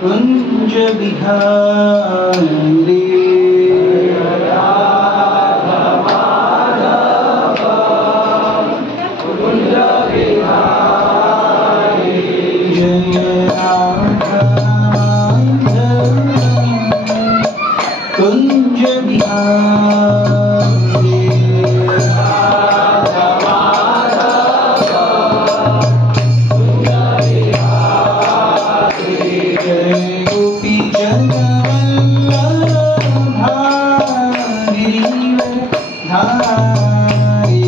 कुंज बिहारी कुंज बिहारी गोपी जन वल्लभारी धारी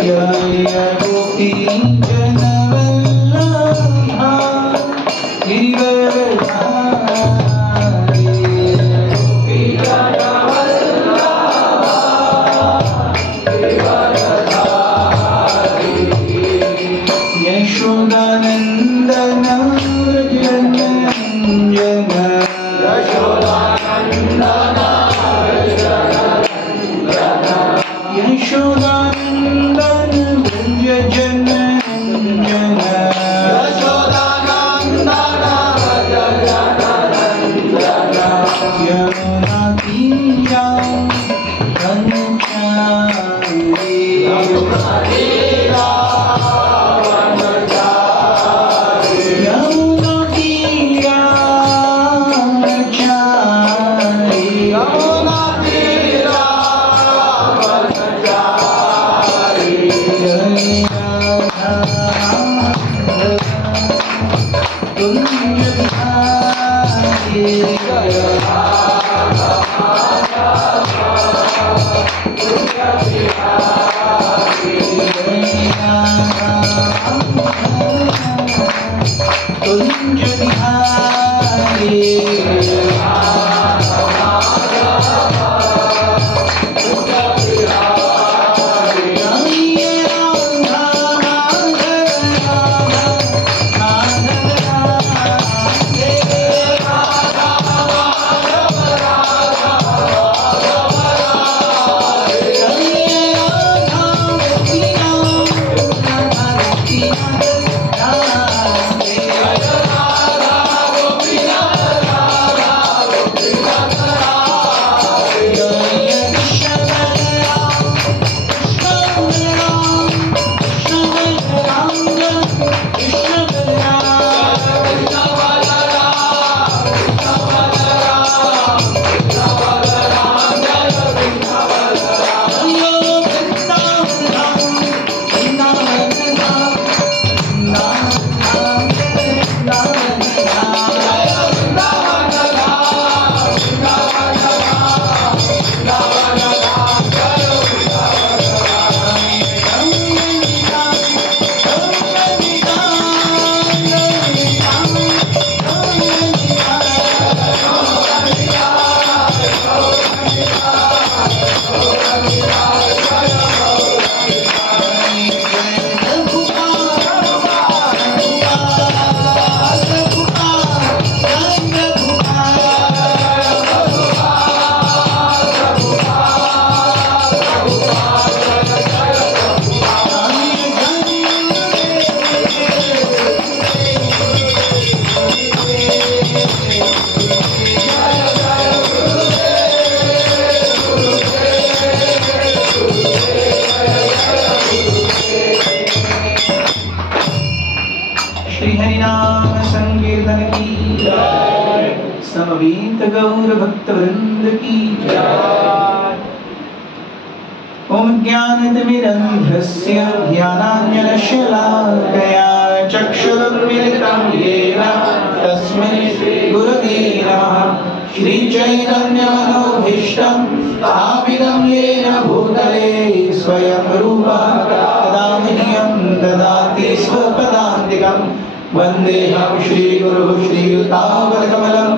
जय गोपी जन वल्लभारी यशोदानंदन जन जन यशोदानंदन भुज जन जन यमुना तीरा वनचारी यमुना तीरा कुंज बिहारी श्री हरिनाम संकीर्तन की जय। समवेत गौर भक्त वृंद की जय। ओम ज्ञानतिमिरन्ध्रस्य ज्ञानाञ्जनशलाकया चक्षुरुन्मिलितं येन तस्मै श्रीगुरवे नमः। श्रीचैतन्यमनोभीष्टं स्थापितं येन भूतले स्वयं रूपः तदा मह्यं ददाति स्वपदान्तिकम्। वन्देऽहं श्रीगुरुः श्रीयुतापदकमलं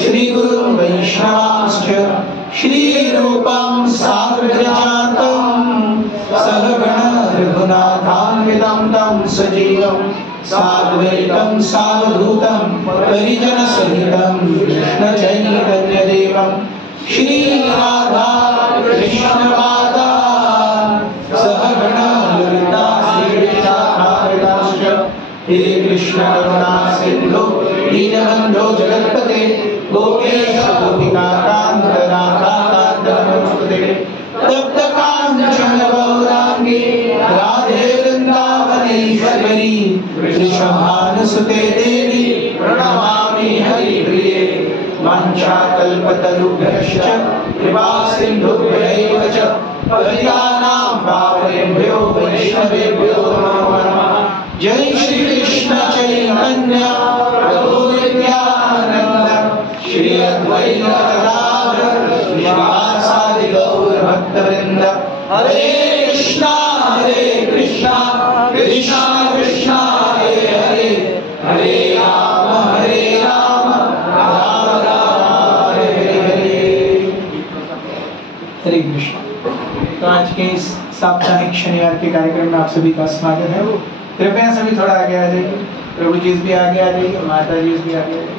श्रीगुरुं वैष्णवांश्च श्रीरूपं साग्रजातं सहगण रघुनाथान्वितं तं सजीवं साद्वैतं सावधूतं परिजनसहितं कृष्णचैतन्यदेवं श्रीराधा कृष्णपादान् सहगण हे कृष्ण करुणा सिंधु दीनबंधो जगत्पते गोपेश गोपिकाकांत राधाकांत नमोस्तुते तप्त कांचन गौरांगी राधे वृंदावनेश्वरी वृषभानुसुते देवी प्रणमामि हरिप्रिये वाञ्छाकल्पतरुभ्यश्च कृपा सिन्धुभ्यैव च पतितानां पावनेभ्यो वैष्णवेभ्यो नमो नमः। जय श्री कृष्ण चैतन्य प्रभु नित्यानंद श्री अद्वैत गदाधर श्रीवासादि गौर भक्तवृंद। हरे कृष्णा कृष्णा कृष्णा हरे हरे हरे राम राम हरे हरे। हरे कृष्ण। तो आज के इस साप्ताहिक शनिवार के कार्यक्रम में आप सभी का स्वागत है। कृपया सभी थोड़ा आगे आ जाइए। प्रभु जी भी आगे आ जाइए, माता जी भी आगे आ जाइए।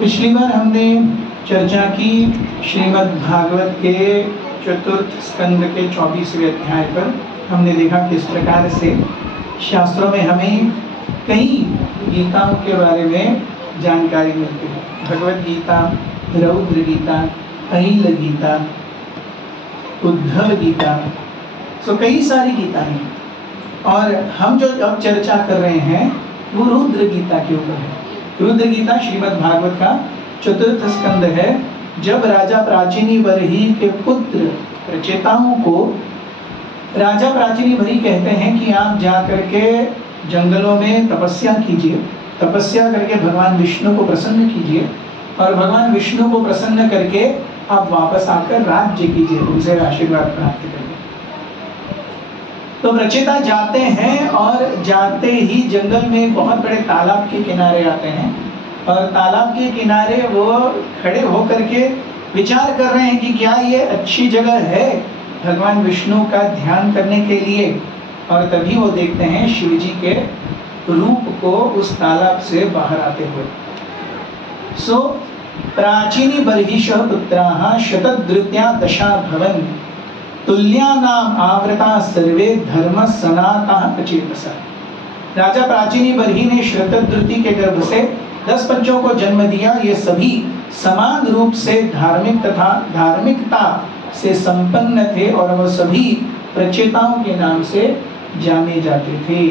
पिछली बार हमने चर्चा की श्रीमद् भागवत के चतुर्थ स्कंद के 24वें अध्याय पर। हमने देखा किस प्रकार से शास्त्रों में हमें कई गीताओं के बारे में जानकारी मिलती है। भगवत गीता, रौद्र गीता, अहिल गीता, उद्धव गीता, तो कई सारी गीता हैं। और हम जो अब चर्चा कर रहे हैं वो रुद्र गीता के ऊपर है। रुद्र गीता श्रीमद् भागवत का चतुर्थ स्कंद है। जब राजा प्राचीनी बरही के पुत्र प्रचेताओं को राजा प्राचीनी बरही कहते हैं कि आप जा करके जंगलों में तपस्या कीजिए, तपस्या करके भगवान विष्णु को प्रसन्न कीजिए और भगवान विष्णु को प्रसन्न करके आप वापस आकर राज्य कीजिए, उनसे आशीर्वाद प्राप्त करिए। तो प्रचेता जाते हैं और जाते ही जंगल में बहुत बड़े तालाब के किनारे आते हैं और तालाब के किनारे वो खड़े होकर के विचार कर रहे हैं कि क्या ये अच्छी जगह है भगवान विष्णु का ध्यान करने के लिए। और तभी वो देखते हैं शिव जी के रूप को उस तालाब से बाहर आते हुए। सो प्राचीनी बर्हिषः पुत्राः शतद्रुत्या दशा भवन तुल्यानाम आवृता सर्वे धर्म सनातः प्रचेतसा। राजा प्राचीनी बरही ने शतद्रुति के गर्भ से 10 बच्चों को जन्म दिया। ये सभी समान रूप से धार्मिकता से संपन्न थे और वह सभी प्रचेताओं के नाम से जाने जाते थे।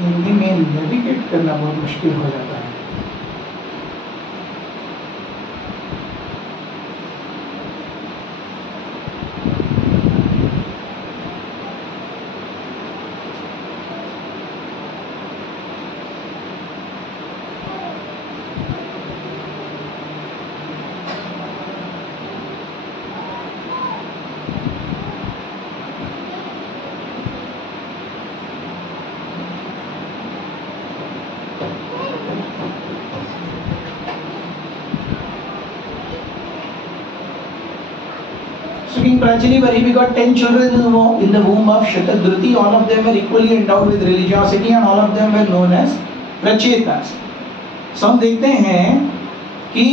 हिंदी में नेविगेट करना बहुत मुश्किल हो जाता है। So King Prachini Bari begot 10 children in the womb of Shatadruti. All of them were equally endowed with religiosity and all of them were known as Prachetas. So हम देखते हैं कि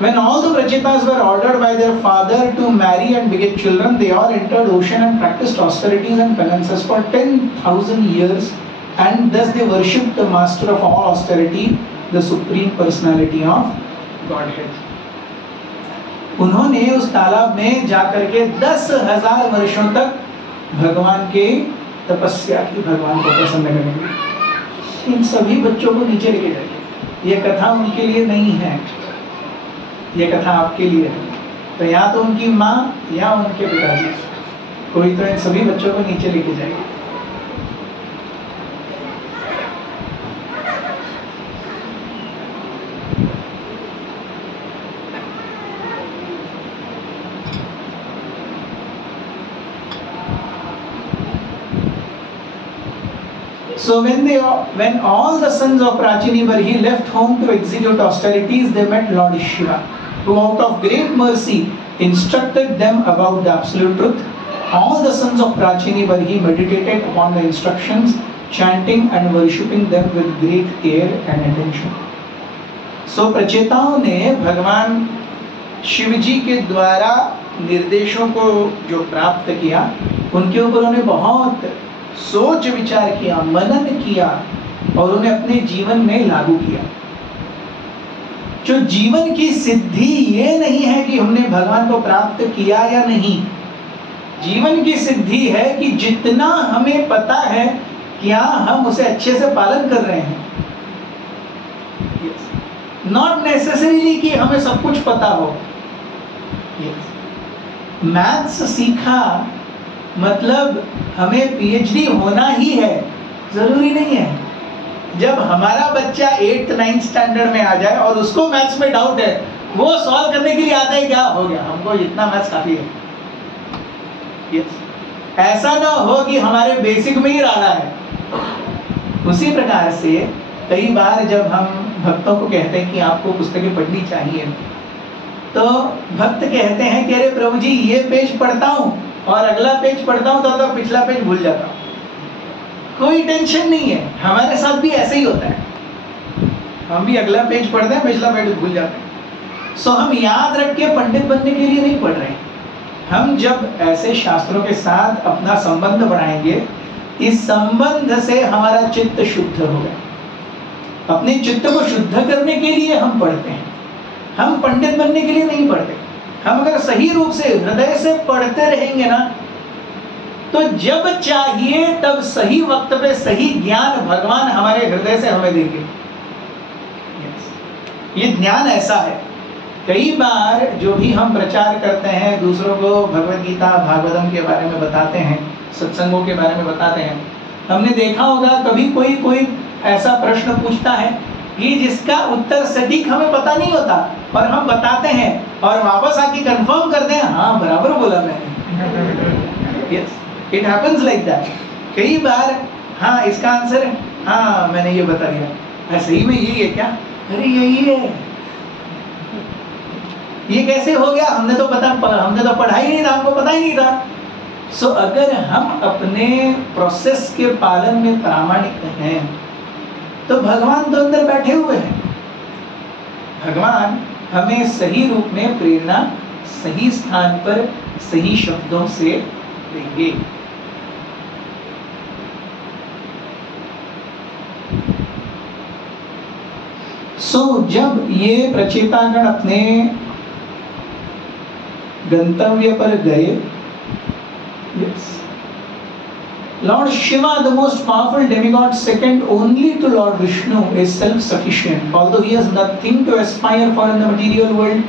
when all the Prachetas were ordered by their father to marry and beget children, they all entered ocean and practiced austerities and penances for 10,000 years, and thus they worshipped the master of all austerity, the supreme personality of Godhead. उन्होंने उस तालाब में जाकर के 10,000 वर्षों तक भगवान के तपस्या की, भगवान को प्रसन्न करने की। इन सभी बच्चों को नीचे लेके जाइए। ये कथा उनके लिए नहीं है, ये कथा आपके लिए है। तो या तो उनकी माँ या उनके पिताजी, कोई तो इन सभी बच्चों को नीचे लेके जाएगा। So when all the sons of Prachini Barhi left home to execute austerities, they met Lord Shiva, who out of great mercy instructed them about the absolute truth. All the sons of Prachini Barhi meditated upon the instructions, chanting and worshipping them with great care and attention. So प्रचेताओं ने भगवान शिव जी के द्वारा निर्देशों को जो प्राप्त किया, उनके ऊपर उन्हें बहुत सोच विचार किया, मनन किया और उन्हें अपने जीवन में लागू किया। जो जीवन की सिद्धि ये नहीं है कि हमने भगवान को प्राप्त किया या नहीं, जीवन की सिद्धि है कि जितना हमें पता है क्या हम उसे अच्छे से पालन कर रहे हैं। नॉट नेसेसरीली कि हमें सब कुछ पता हो। मैथ्स सीखा मतलब हमें पीएचडी होना ही है, जरूरी नहीं है। जब हमारा बच्चा 8th 9th स्टैंडर्ड में आ जाए और उसको मैथ्स में डाउट है, वो सॉल्व करने के लिए आता है, क्या हो गया, हमको इतना मैथ्स काफी है। yes. ऐसा ना हो कि हमारे बेसिक में ही रहना है। उसी प्रकार से कई बार जब हम भक्तों को कहते हैं कि आपको पुस्तकें पढ़नी चाहिए, तो भक्त कहते हैं कि अरे प्रभु जी ये पेज पढ़ता हूँ और अगला पेज पढ़ता हूँ तो पिछला पेज भूल जाता हूँ। कोई टेंशन नहीं है, हमारे साथ भी ऐसे ही होता है। हम भी अगला पेज पढ़ते हैं, पिछला पेज भूल जाते हैं। सो हम याद रख के पंडित बनने के लिए नहीं पढ़ रहे हैं। हम जब ऐसे शास्त्रों के साथ अपना संबंध बढ़ाएंगे, इस संबंध से हमारा चित्त शुद्ध होगा। अपने चित्त को शुद्ध करने के लिए हम पढ़ते हैं, हम पंडित बनने के लिए नहीं पढ़ते। हम अगर सही रूप से हृदय से पढ़ते रहेंगे ना, तो जब चाहिए तब सही वक्त पे सही ज्ञान भगवान हमारे हृदय से हमें देंगे। ये ज्ञान ऐसा है। कई बार जो भी हम प्रचार करते हैं, दूसरों को भगवद गीता भागवतम के बारे में बताते हैं, सत्संगों के बारे में बताते हैं, हमने देखा होगा कभी कोई ऐसा प्रश्न पूछता है कि जिसका उत्तर सटीक हमें पता नहीं होता, और हम बताते हैं और वापस आके कंफर्म करते हैं, हाँ बराबर बोला मैंने। Yes, it happens like that. कई बार हाँ इसका आंसर है, हाँ मैंने ये बता दिया, सही में यही है क्या, अरे यही है, ये कैसे हो गया, हमने तो पढ़ा ही नहीं था, हमको पता ही नहीं था। सो अगर हम अपने प्रोसेस के पालन में प्रामाणिक हैं, तो भगवान तो अंदर बैठे हुए हैं। भगवान हमें सही रूप में प्रेरणा सही स्थान पर सही शब्दों से देंगे। जब ये प्रचेतागण अपने गंतव्य पर गए, Lord Shiva, the most powerful demigod, second only to Lord Vishnu, is self-sufficient. Although he has nothing to aspire for in the material world,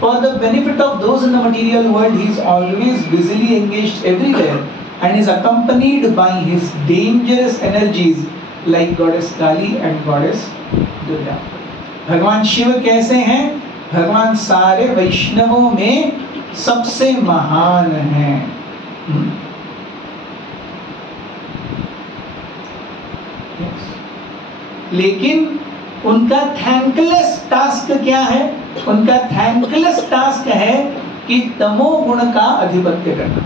for the benefit of those in the material world, he is always busily engaged everywhere and is accompanied by his dangerous energies like Goddess Kali and Goddess Durga. भगवान शिव कैसे हैं? भगवान सारे वैष्णवों में सबसे महान हैं। लेकिन उनका थैंकलेस टास्क क्या है? उनका थैंकलेस टास्क है कि तमोगुण का अधिपत्य करना,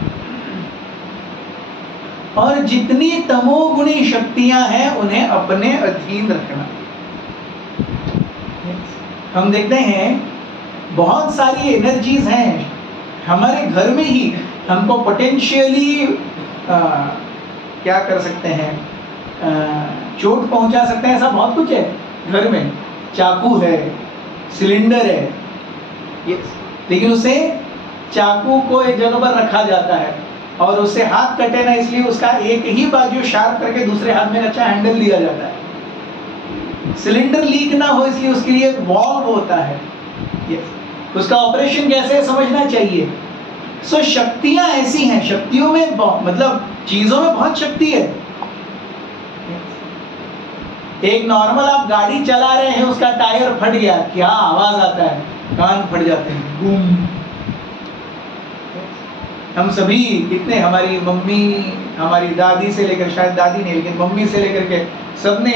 और जितनी तमोगुणी शक्तियां हैं उन्हें अपने अधीन रखना। हम देखते हैं बहुत सारी एनर्जीज हैं हमारे घर में ही, हमको पोटेंशियली क्या कर सकते हैं, चोट पहुंचा सकते हैं। ऐसा बहुत कुछ है घर में, चाकू है, सिलेंडर है, लेकिन उसे चाकू को एक जगह पर रखा जाता है और उससे हाथ कटे ना, इसलिए उसका एक ही बाजू शार्प करके दूसरे हाथ में अच्छा हैंडल दिया जाता है। सिलेंडर लीक ना हो इसलिए उसके लिए एक वॉल्व होता है। उसका ऑपरेशन कैसे है समझना चाहिए। सो शक्तियां ऐसी हैं, शक्तियों में मतलब चीजों में बहुत शक्ति है। एक नॉर्मल आप गाड़ी चला रहे हैं, उसका टायर फट गया, क्या आवाज आता है, कान फट जाते हैं, बूम। हम सभी कितने, हमारी मम्मी, हमारी दादी से लेकर, शायद दादी नहीं लेकिन मम्मी से लेकर के सबने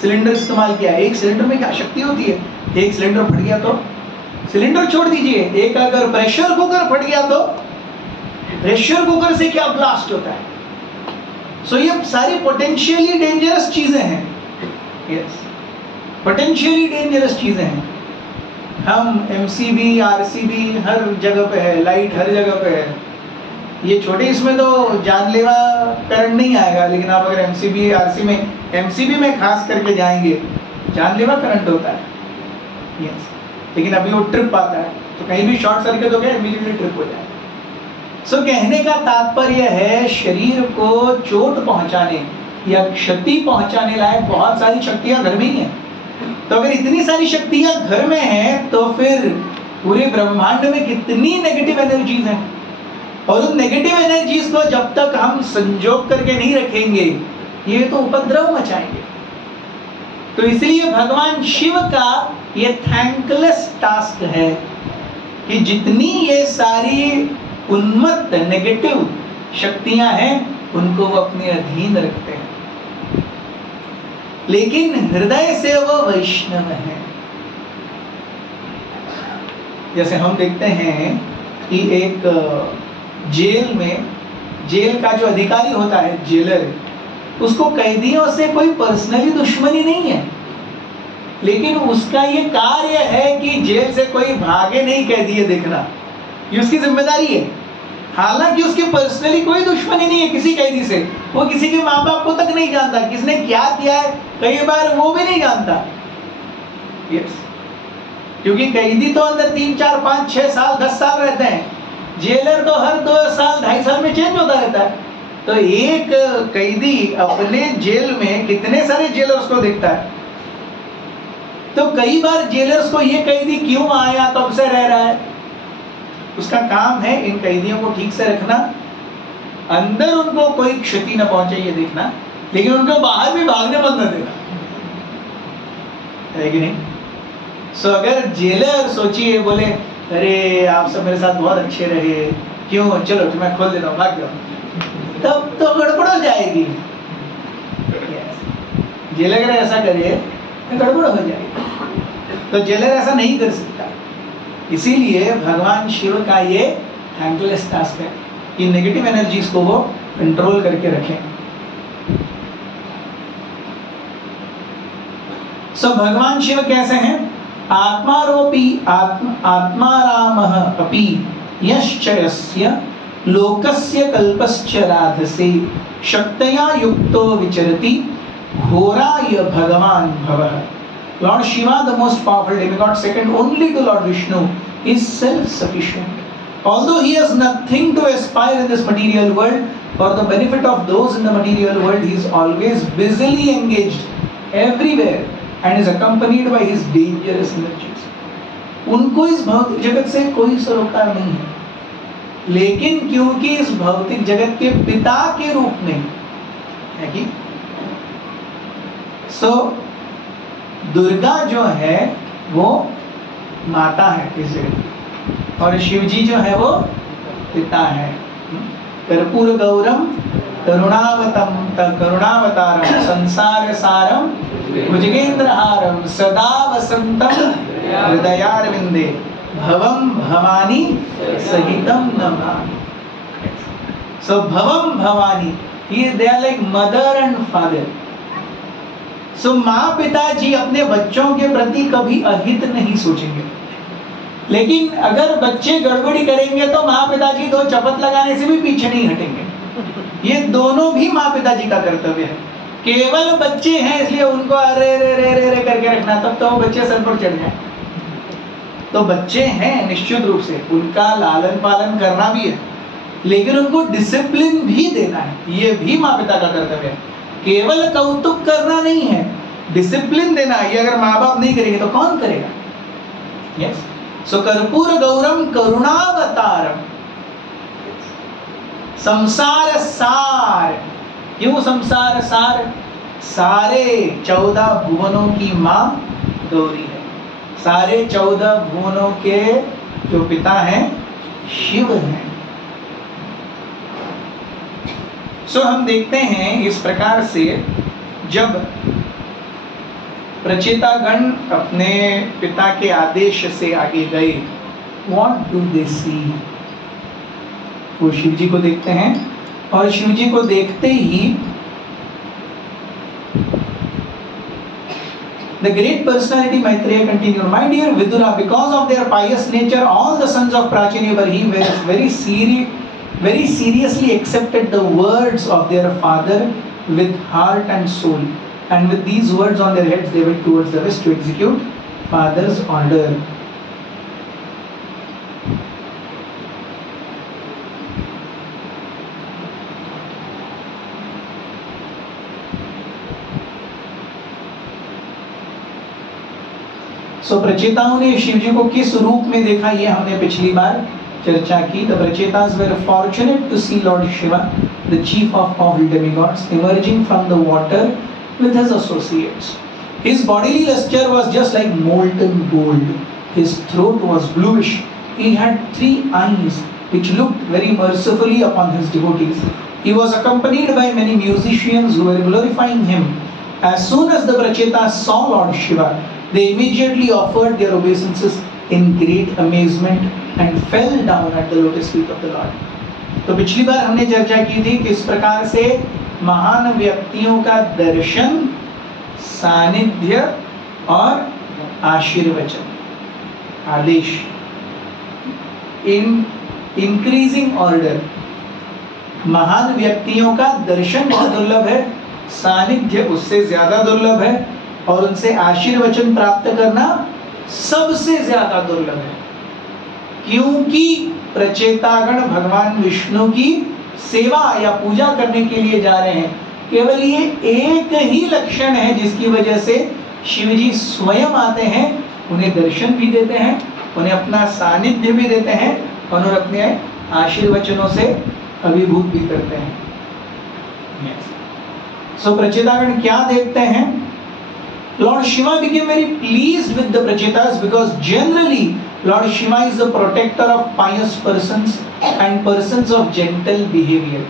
सिलेंडर इस्तेमाल किया। एक सिलेंडर में क्या शक्ति होती है, एक सिलेंडर फट गया तो सिलेंडर छोड़ दीजिए, एक अगर प्रेशर कुकर फट गया तो प्रेशर कुकर से क्या ब्लास्ट होता है। सो ये सारी पोटेंशियली डेंजरस चीजें हैं। यस, पोटेंशियली डेंजरस चीजें हैं। हम एमसीबी, आरसीबी हर जगह पे है, लाइट हर जगह पे है। ये छोटे, इसमें तो जानलेवा करंट नहीं आएगा, लेकिन आप अगर एमसीबी, आरसी में, एमसीबी में खास करके जाएंगे, जानलेवा करंट होता है। यस, लेकिन अभी वो ट्रिप आता है तो कहीं भी शॉर्ट सर्किट हो गया, इमीडिएटली ट्रिप हो जाए। सो कहने का तात्पर्य है, शरीर को चोट पहुंचाने या क्षति पहुंचाने लायक बहुत सारी शक्तियां घर में ही हैं। तो अगर इतनी सारी शक्तियां घर में हैं तो फिर पूरे ब्रह्मांड में कितनी नेगेटिव एनर्जीज हैं, और उन नेगेटिव एनर्जीज को जब तक हम संजोग करके नहीं रखेंगे, ये तो उपद्रव मचाएंगे। तो इसलिए भगवान शिव का ये थैंकलेस टास्क है कि जितनी ये सारी उन्मत्त नेगेटिव शक्तियां हैं उनको वो अपने अधीन रखते हैं, लेकिन हृदय से वो वैष्णव है। जैसे हम देखते हैं कि एक जेल में, जेल का जो अधिकारी होता है, जेलर, उसको कैदियों से कोई पर्सनली दुश्मनी नहीं है, लेकिन उसका ये कार्य है कि जेल से कोई भागे नहीं कैदी देखना, ये उसकी जिम्मेदारी है। हालांकि उसकी पर्सनली कोई दुश्मनी नहीं है किसी कैदी से, वो किसी के माँ बाप को तक नहीं जानता, किसने क्या किया है कई बार वो भी नहीं जानता। यस, क्योंकि कैदी तो अंदर 3, 4, 5, 6 साल 10 साल रहते हैं, जेलर तो हर 2 साल 2.5 साल में चेंज होता रहता है। तो एक कैदी अपने जेल में कितने सारे जेलर्स को देखता है। तो कई बार जेलर्स को ये कैदी क्यों आया, कब से रह रहा है, उसका काम है इन कैदियों को ठीक से रखना, अंदर उनको कोई क्षति न पहुंचे ये देखना, लेकिन उनको बाहर भी भागने मत न देना, है कि नहीं। सो अगर जेलर सोचिए, बोले अरे आप सब मेरे साथ बहुत अच्छे रहे, क्यों, चलो मैं खोल देता हूँ, भाग जाओ, तब तो गड़बड़ हो जाएगी। जेलर अगर ऐसा करे गड़बड़ हो जाएगी, तो जेलर ऐसा नहीं कर सकता। इसीलिए भगवान शिव का ये थैंकलेस टास्क है कि नेगेटिव एनर्जीज को वो कंट्रोल करके रखें। सो भगवान शिव कैसे हैं? आत्मारोपी आत्मारामः अपि यश्चयस्य लोकस्य कल्पश्च राधसे शक्तया युक्तो विचरति घोराय भगवान भवः। Lord Shiva, the most powerful demigod, second only to Lord Vishnu, is self-sufficient. Although he has nothing to aspire in this material world, for the benefit of those in the material world, he is always busily engaged everywhere and is accompanied by his dangerous energies. उनको इस भौतिक जगत से कोई सरोकार नहीं है, लेकिन क्योंकि इस भौतिक जगत के पिता के रूप में है कि दुर्गा जो है वो माता है इस जगत की, और शिव जी जो है वो पिता है। कर्पूर गौरम करुणावतारम संसार सारम भुजगेन्द्रहारं सदा वसंतं हृदयारविंदे भवम Bhavani सहितम Namami. So Bhavam Bhavani, they are like mother and father. So माँ पिताजी अपने बच्चों के प्रति कभी अहित नहीं सोचेंगे, लेकिन अगर बच्चे गड़बड़ी करेंगे तो माँ पिताजी दो चपत लगाने से भी पीछे नहीं हटेंगे। ये दोनों भी माँ पिताजी का कर्तव्य है। केवल बच्चे हैं इसलिए उनको अरे रे रे रे रे करके रखना, तब तो वो बच्चे सर पर चढ़ जाए। तो बच्चे हैं, निश्चित रूप से उनका लालन पालन करना भी है, लेकिन उनको डिसिप्लिन भी देना है। ये भी माँ पिता का कर्तव्य है। केवल कौतुक करना नहीं है, डिसिप्लिन देना है। ये अगर माँ बाप नहीं करेंगे तो कौन करेगा? यस। सो कर्पूर गौरम करुणावतारम, संसार सार। क्यों संसार सार? सारे 14 भुवनों की माँ गौरी है। सारे 14 भुवनों के जो पिता हैं शिव हैं। सो हम देखते हैं इस प्रकार से जब प्रचेतागण अपने पिता के आदेश से आगे गए, व्हाट डू दे सी? वो शिव जी को देखते हैं और शिव जी को देखते ही the great personality Maitreya continued, my dear Vidura, because of their pious nature, all the sons of Prachini were very seriously accepted the words of their father with heart and soul, and with these words on their heads they went towards the west to execute father's order. सो प्रचेताओं ने शिव जी को किस रूप में देखा, ये हमने पिछली बार चर्चा की। The Prachetas were fortunate to see Lord Shiva, the chief of all demigods, emerging from the water with his associates. His bodily luster was just like molten gold. His throat was bluish. He had 3 eyes which looked very mercifully upon his devotees. He was accompanied by many musicians who were glorifying him. As soon as the Prachetas saw Lord Shiva, they immediately offered their obeisances in great amazement and fell down at the lotus feet of the Lord. तो पिछली बार हमने चर्चा की थी किस प्रकार से महान व्यक्तियों का दर्शन, सानिध्य और आशीर्वचन, आदेश, इन इंक्रीजिंग ऑर्डर। महान व्यक्तियों का दर्शन बहुत दुर्लभ है, सानिध्य उससे ज्यादा दुर्लभ है, और उनसे आशीर्वचन प्राप्त करना सबसे ज्यादा दुर्लभ है। क्योंकि प्रचेतागण भगवान विष्णु की सेवा या पूजा करने के लिए जा रहे हैं। केवल ये एक ही लक्षण है जिसकी वजह से शिव जी स्वयं आते हैं, उन्हें दर्शन भी देते हैं, उन्हें अपना सानिध्य भी देते हैं और उन्हें अपने आशीर्वचनों से अभिभूत भी करते हैं। सो प्रचेतागण क्या देखते हैं? Lord Shiva became very pleased with the Prachetas because generally Lord Shiva is the protector of pious persons and persons of gentle behavior.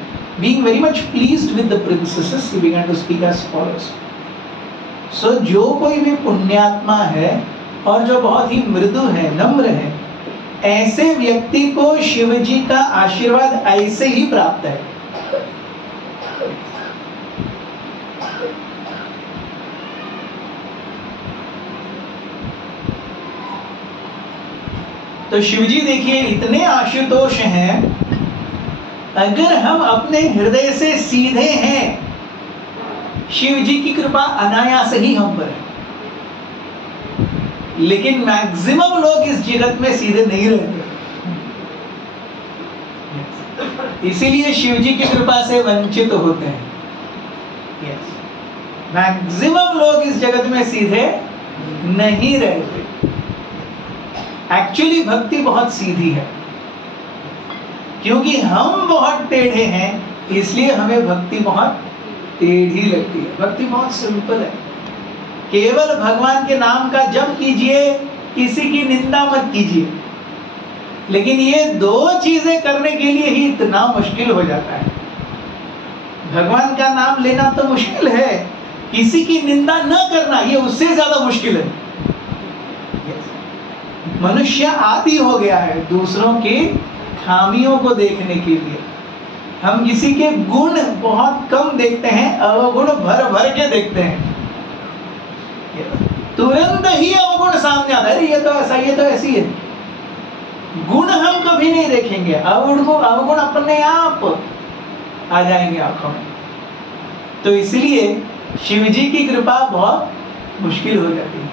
Being very much pleased with the princesses, he began to speak as follows. So जो कोई भी पुण्यात्मा है और जो बहुत ही मृदु है, नम्र है, ऐसे व्यक्ति को शिव जी का आशीर्वाद ऐसे ही प्राप्त है। तो शिवजी देखिए इतने आशुतोष हैं, अगर हम अपने हृदय से सीधे हैं, शिव जी की कृपा अनायास ही हम पर है। लेकिन मैक्सिमम लोग इस जगत में सीधे नहीं रहते, इसीलिए शिव जी की कृपा से वंचित होते हैं। मैक्सिमम लोग इस जगत में सीधे नहीं रहते। एक्चुअली भक्ति बहुत सीधी है, क्योंकि हम बहुत टेढ़े हैं इसलिए हमें भक्ति बहुत टेढ़ी लगती है। भक्ति बहुत सिंपल है, केवल भगवान के नाम का जप कीजिए, किसी की निंदा मत कीजिए। लेकिन ये 2 चीजें करने के लिए ही इतना मुश्किल हो जाता है। भगवान का नाम लेना तो मुश्किल है, किसी की निंदा न करना ये उससे ज्यादा मुश्किल है। मनुष्य आदी हो गया है दूसरों की खामियों को देखने के लिए। हम किसी के गुण बहुत कम देखते हैं, अवगुण भर भर के देखते हैं। तुरंत ही अवगुण सामने आता है, अरे ये तो ऐसा, ये तो ऐसी है। गुण हम कभी नहीं देखेंगे, अवगुण अपने आप आ जाएंगे आंखों में। तो इसलिए शिव जी की कृपा बहुत मुश्किल हो जाती है।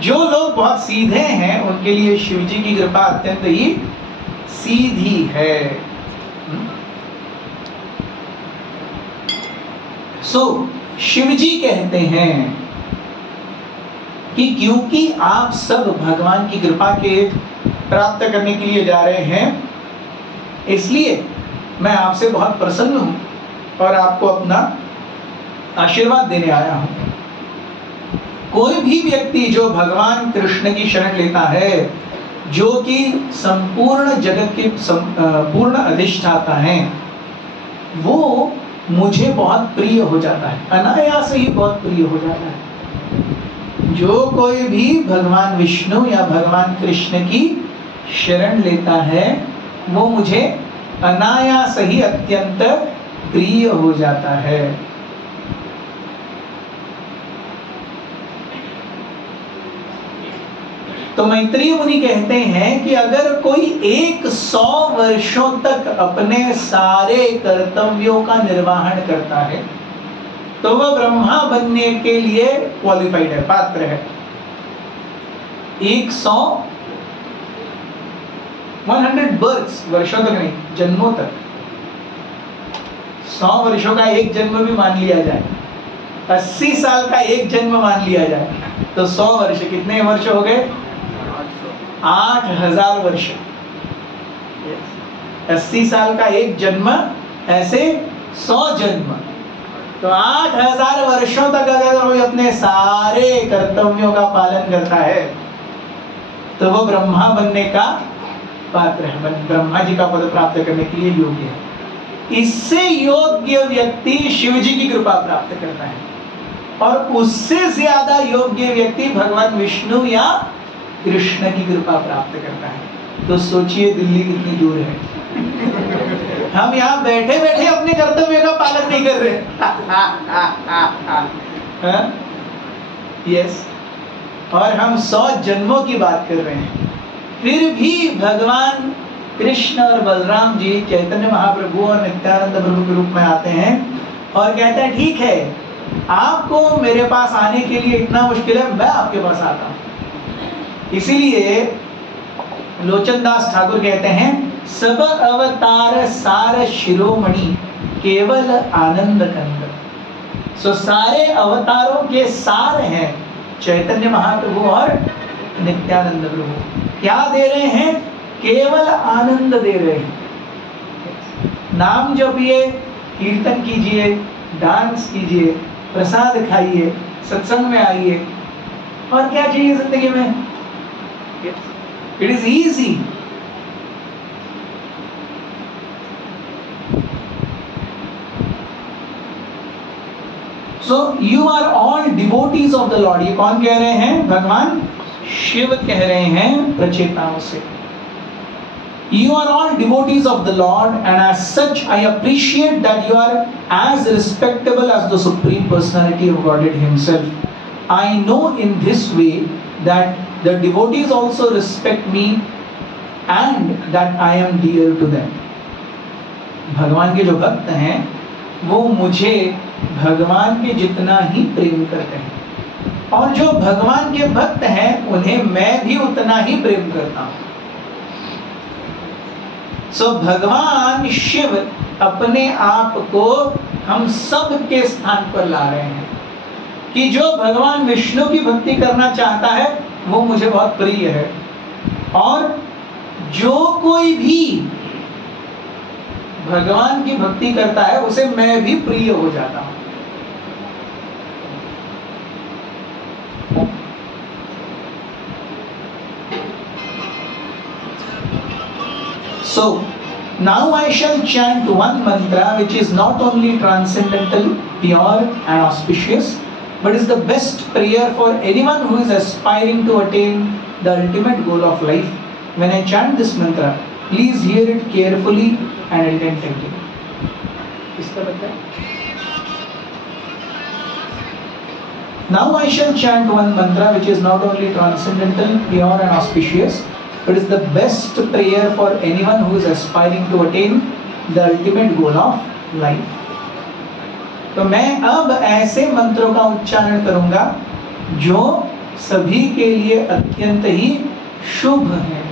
जो लोग बहुत सीधे हैं उनके लिए शिव जी की कृपा अत्यंत ही सीधी है। शिव जी कहते हैं कि क्योंकि आप सब भगवान की कृपा के प्राप्त करने के लिए जा रहे हैं, इसलिए मैं आपसे बहुत प्रसन्न हूं और आपको अपना आशीर्वाद देने आया हूं। कोई भी व्यक्ति जो भगवान कृष्ण की शरण लेता है, जो कि संपूर्ण जगत के पूर्ण अधिष्ठाता हैं, वो मुझे बहुत प्रिय हो जाता है, अनायास ही बहुत प्रिय हो जाता है। जो कोई भी भगवान विष्णु या भगवान कृष्ण की शरण लेता है वो मुझे अनायास ही अत्यंत प्रिय हो जाता है। तो मैत्रेय मुनि कहते हैं कि अगर कोई 100 वर्षों तक अपने सारे कर्तव्यों का निर्वहन करता है तो वह ब्रह्मा बनने के लिए क्वालिफाइड है, पात्र है। 100 वर्षों तक नहीं, जन्मों तक। 100 वर्षों का एक जन्म भी मान लिया जाए, 80 साल का एक जन्म मान लिया जाए, तो 100 वर्ष कितने वर्ष हो गए? 8000 वर्ष। 80 साल का एक जन्म, ऐसे 100 जन्म, तो 8000 वर्षों तक अगर कोई अपने सारे कर्तव्यों का पालन करता है तो वो ब्रह्मा बनने का पात्र है, ब्रह्मा जी का पद प्राप्त करने के लिए योग्य है। इससे योग्य व्यक्ति शिव जी की कृपा प्राप्त करता है, और उससे ज्यादा योग्य व्यक्ति भगवान विष्णु या कृष्ण की कृपा प्राप्त करता है। तो सोचिए दिल्ली कितनी दूर है। हम यहाँ बैठे बैठे अपने कर्तव्य का पालन नहीं कर रहे। यस, और हम 100 जन्मों की बात कर रहे हैं। फिर भी भगवान कृष्ण और बलराम जी चैतन्य महाप्रभु और नित्यानंद प्रभु के रूप में आते हैं और कहते हैं ठीक है, आपको मेरे पास आने के लिए इतना मुश्किल है, मैं आपके पास आता हूं। इसीलिए लोचनदास ठाकुर कहते हैं सब अवतार सार शिरोमणि केवल आनंद कंद। सो सारे अवतारों के सार हैं चैतन्य महाप्रभु और नित्यानंद प्रभु। क्या दे रहे हैं? केवल आनंद दे रहे हैं। नाम जपिए, कीर्तन कीजिए, डांस कीजिए, प्रसाद खाइए, सत्संग में आइए, और क्या चाहिए जिंदगी में? It is easy. So you are all devotees of the lord. ये कौन कह रहे हैं? भगवान शिव कह रहे हैं प्रचेताओं से। You are all devotees of the Lord, and as such I appreciate that you are as respectable as the Supreme Personality of Godhead Himself. I know in this way that the devotees also respect me and that I am dear to them. भगवान के जो भक्त हैं वो मुझे भगवान के जितना ही प्रेम करते हैं, और जो भगवान के भक्त हैं उन्हें मैं भी उतना ही प्रेम करता हूं। सो भगवान शिव अपने आप को हम सब के स्थान पर ला रहे हैं कि जो भगवान विष्णु की भक्ति करना चाहता है वो मुझे बहुत प्रिय है, और जो कोई भी भगवान की भक्ति करता है उसे मैं भी प्रिय हो जाता हूं। So now I shall chant one mantra which is not only transcendental, pure and auspicious, but is the best prayer for anyone who is aspiring to attain the ultimate goal of life. When I chant this mantra, please hear it carefully and attentively. इसका बताएं. Now I shall chant one mantra which is not only transcendental, pure and auspicious, but is the best prayer for anyone who is aspiring to attain the ultimate goal of life. तो मैं अब ऐसे मंत्रों का उच्चारण करूंगा जो सभी के लिए अत्यंत ही शुभ हैं,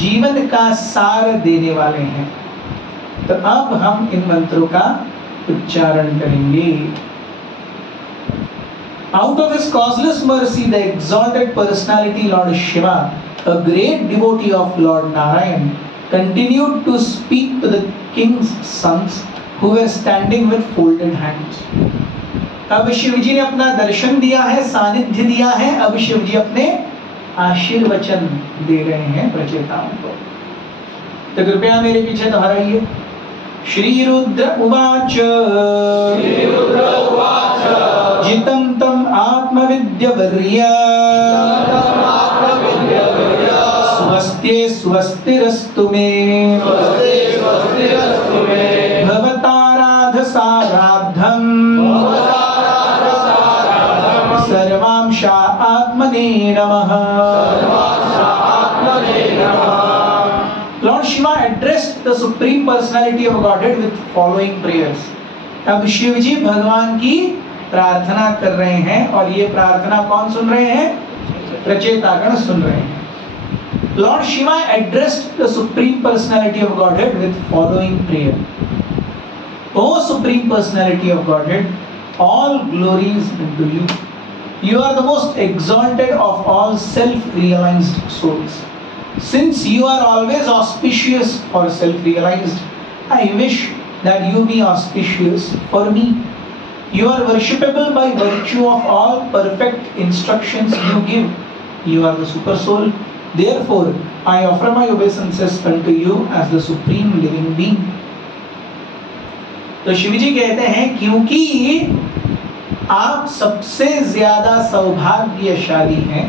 जीवन का सार देने वाले हैं. तो अब हम इन मंत्रों का उच्चारण करेंगे. Out of his causeless mercy, the exalted personality Lord Shiva, a great devotee of Lord Narayan, continued to speak to the king's sons who were standing with folded hands. अब शिव जी ने अपना दर्शन दिया है, सानिध्य दिया है. अब शिव जी अपने आशीर्वचन दे रहे हैं प्रचेताओं को. तो कृपया मेरे पीछे दोहराइए. श्री रुद्र उवाच जितं तम आत्मविद्यवर्य स्वस्त्ये स्वस्तिरस्तु मे भवताराध साराधं सर्वांशा आत्मने नमः. Lord Shiva addressed the Supreme Personality of Godhead with following prayers. अब शिव जी भगवान की प्रार्थना कर रहे हैं और ये प्रार्थना कौन सुन रहे हैं? प्रचेतागण सुन रहे हैं. Lord Shiva addressed the Supreme Personality of Godhead with following prayer. O Supreme Personality of Godhead, all glories unto you. You are the most exalted of all self-realized souls. Since you are always auspicious for self-realized, I wish that you be auspicious for me. You are worshipable by virtue of all perfect instructions you give. You are the super soul. Therefore, I offer my obeisances unto you as the supreme living being. तो शिव जी कहते हैं क्योंकि आप सबसे ज्यादा सौभाग्यशाली हैं,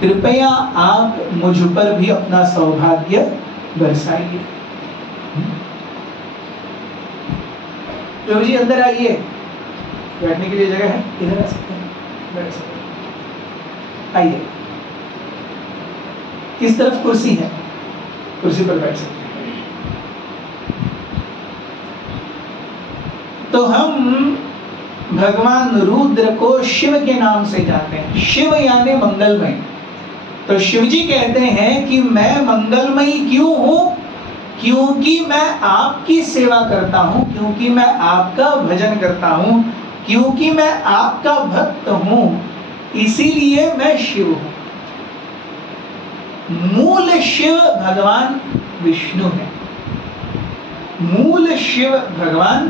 कृपया आप मुझ पर भी अपना सौभाग्य बरसाइए. शिव जी अंदर आइए. बैठने के लिए जगह है, इधर आ सकते हैं, बैठ सकते हैं. आइए, इस तरफ कुर्सी है, कुर्सी पर बैठ सकते हैं. तो हम भगवान रुद्र को शिव के नाम से जानते हैं. शिव यानी मंगलमय. तो शिव जी कहते हैं कि मैं मंगलमयी क्यों हूं? क्योंकि मैं आपकी सेवा करता हूं, क्योंकि मैं आपका भजन करता हूं, क्योंकि मैं आपका भक्त हूं, इसीलिए मैं शिव हूं. मूल शिव भगवान विष्णु है, मूल शिव भगवान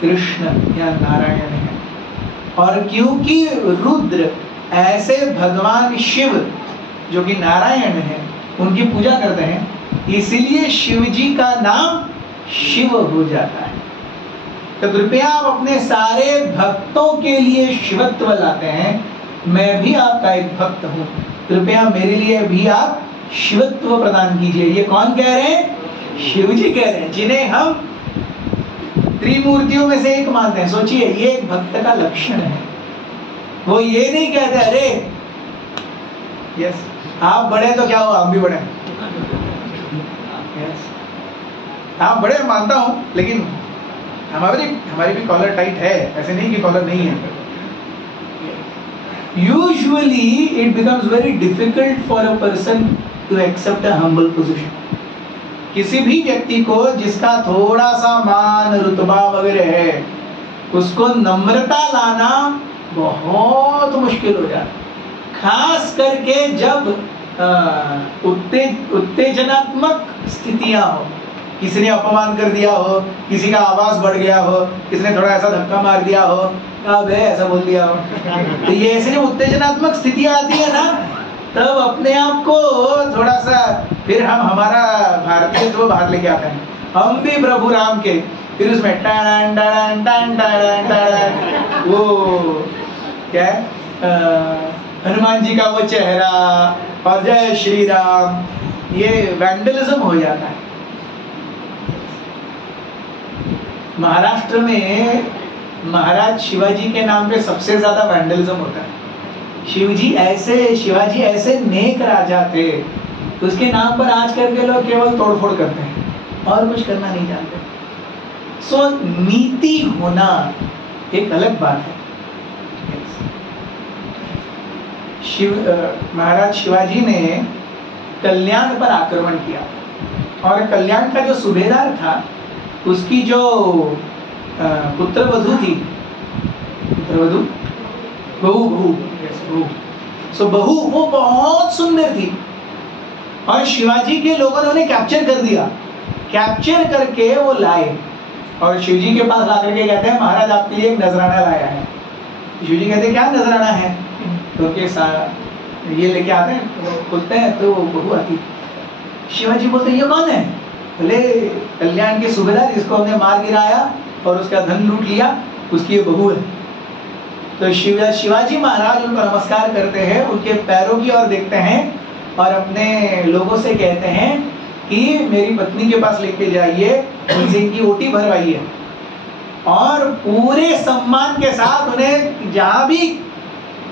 कृष्ण या नारायण है. और क्योंकि रुद्र ऐसे भगवान शिव जो कि नारायण है उनकी पूजा करते हैं, इसलिए शिव जी का नाम शिव हो जाता है. तो कृपया आप अपने सारे भक्तों के लिए शिवत्व लाते हैं. मैं भी आपका एक भक्त हूं, कृपया मेरे लिए भी आप शिवत्व प्रदान कीजिए. ये कौन कह रहे हैं? शिव जी कह रहे हैं, जिन्हें हम त्रिमूर्तियों में से एक मानते हैं. सोचिए, ये एक भक्त का लक्षण है. वो ये नहीं कहते अरे यस आप बड़े तो क्या हो, हम भी बड़े. यस आप बड़े मानता हूं, लेकिन हमारी भी कॉलर टाइट है, ऐसे नहीं कि कॉलर नहीं है. Usually it becomes very difficult for a person to accept a humble position. किसी भी व्यक्ति को जिसका थोड़ा सा मान रुतबा वगैरह है, उसको नम्रता लाना बहुत मुश्किल हो जाता है. खास करके जब उत्तेजनात्मक स्थितियां हो, किसी ने अपमान कर दिया हो, किसी का आवाज बढ़ गया हो, किसी ने थोड़ा ऐसा धक्का मार दिया हो, अब ऐसा बोल दिया हो. तो ये ऐसे उत्तेजनात्मक स्थितियां आती है ना, तब अपने आप को थोड़ा सा फिर हमारा भारतीय तो बाहर लेके आते हैं. हम भी प्रभु राम के, फिर उसमें टाण टाण टाण टाण टाण वो क्या है, हनुमान जी का वो चेहरा और जय श्री राम, ये वैंडलिज्म हो जाता है। महाराष्ट्र में महाराज शिवाजी के नाम पे सबसे ज्यादा वैंडलिज्म होता है। शिवाजी ऐसे नेक राजा थे, उसके नाम पर आज करके लोग केवल तोड़फोड़ करते हैं और कुछ करना नहीं जानते। सो नीति होना एक अलग बात है। महाराज शिवाजी ने कल्याण पर आक्रमण किया और कल्याण का जो सूबेदार था, उसकी जो पुत्रवधू थी, बहू, बहू वो बहुत सुंदर थी और शिवाजी के लोगों ने उन्हें कैप्चर कर दिया। कैप्चर करके वो लाए और शिवजी के पास आकर के कहते हैं महाराज आपके लिए एक नजराना लाया है। शिवजी कहते हैं क्या नजराना है? तो ये लेके आते हैं, खुलते हैं तो बहू आती। शिवाजी बोलते ये कौन है? बोले कल्याण के सूबेदार, जिसको हमने मार गिराया और उसका धन लूट लिया, उसकी ये बहू है। तो शिवाजी महाराज उनको नमस्कार करते हैं, उनके पैरों की ओर देखते हैं और अपने लोगों से कहते हैं कि मेरी पत्नी के पास लेके जाइए, उनसे इनकी ओटी भरवाइए और पूरे सम्मान के साथ उन्हें जहां भी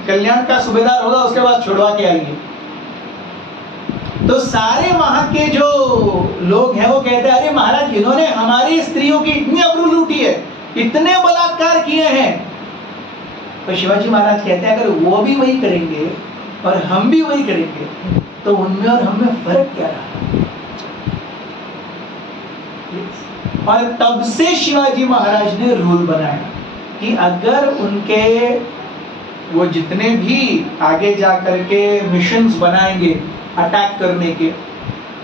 कल्याण का सूबेदार होगा उसके पास छुड़वा के आइए। तो सारे वहां के जो लोग हैं वो कहते हैं अरे महाराज इन्होंने हमारी स्त्रियों की इतनी अबरू लूटी है, इतने बलात्कार किए हैं। तो शिवाजी महाराज कहते हैं अगर वो भी वही करेंगे और हम भी वही करेंगे तो उनमें और हम में फर्क क्या रहा? और तब से शिवाजी महाराज ने रूल बनाया कि अगर उनके वो जितने भी आगे जाकर के मिशंस बनाएंगे अटैक करने के,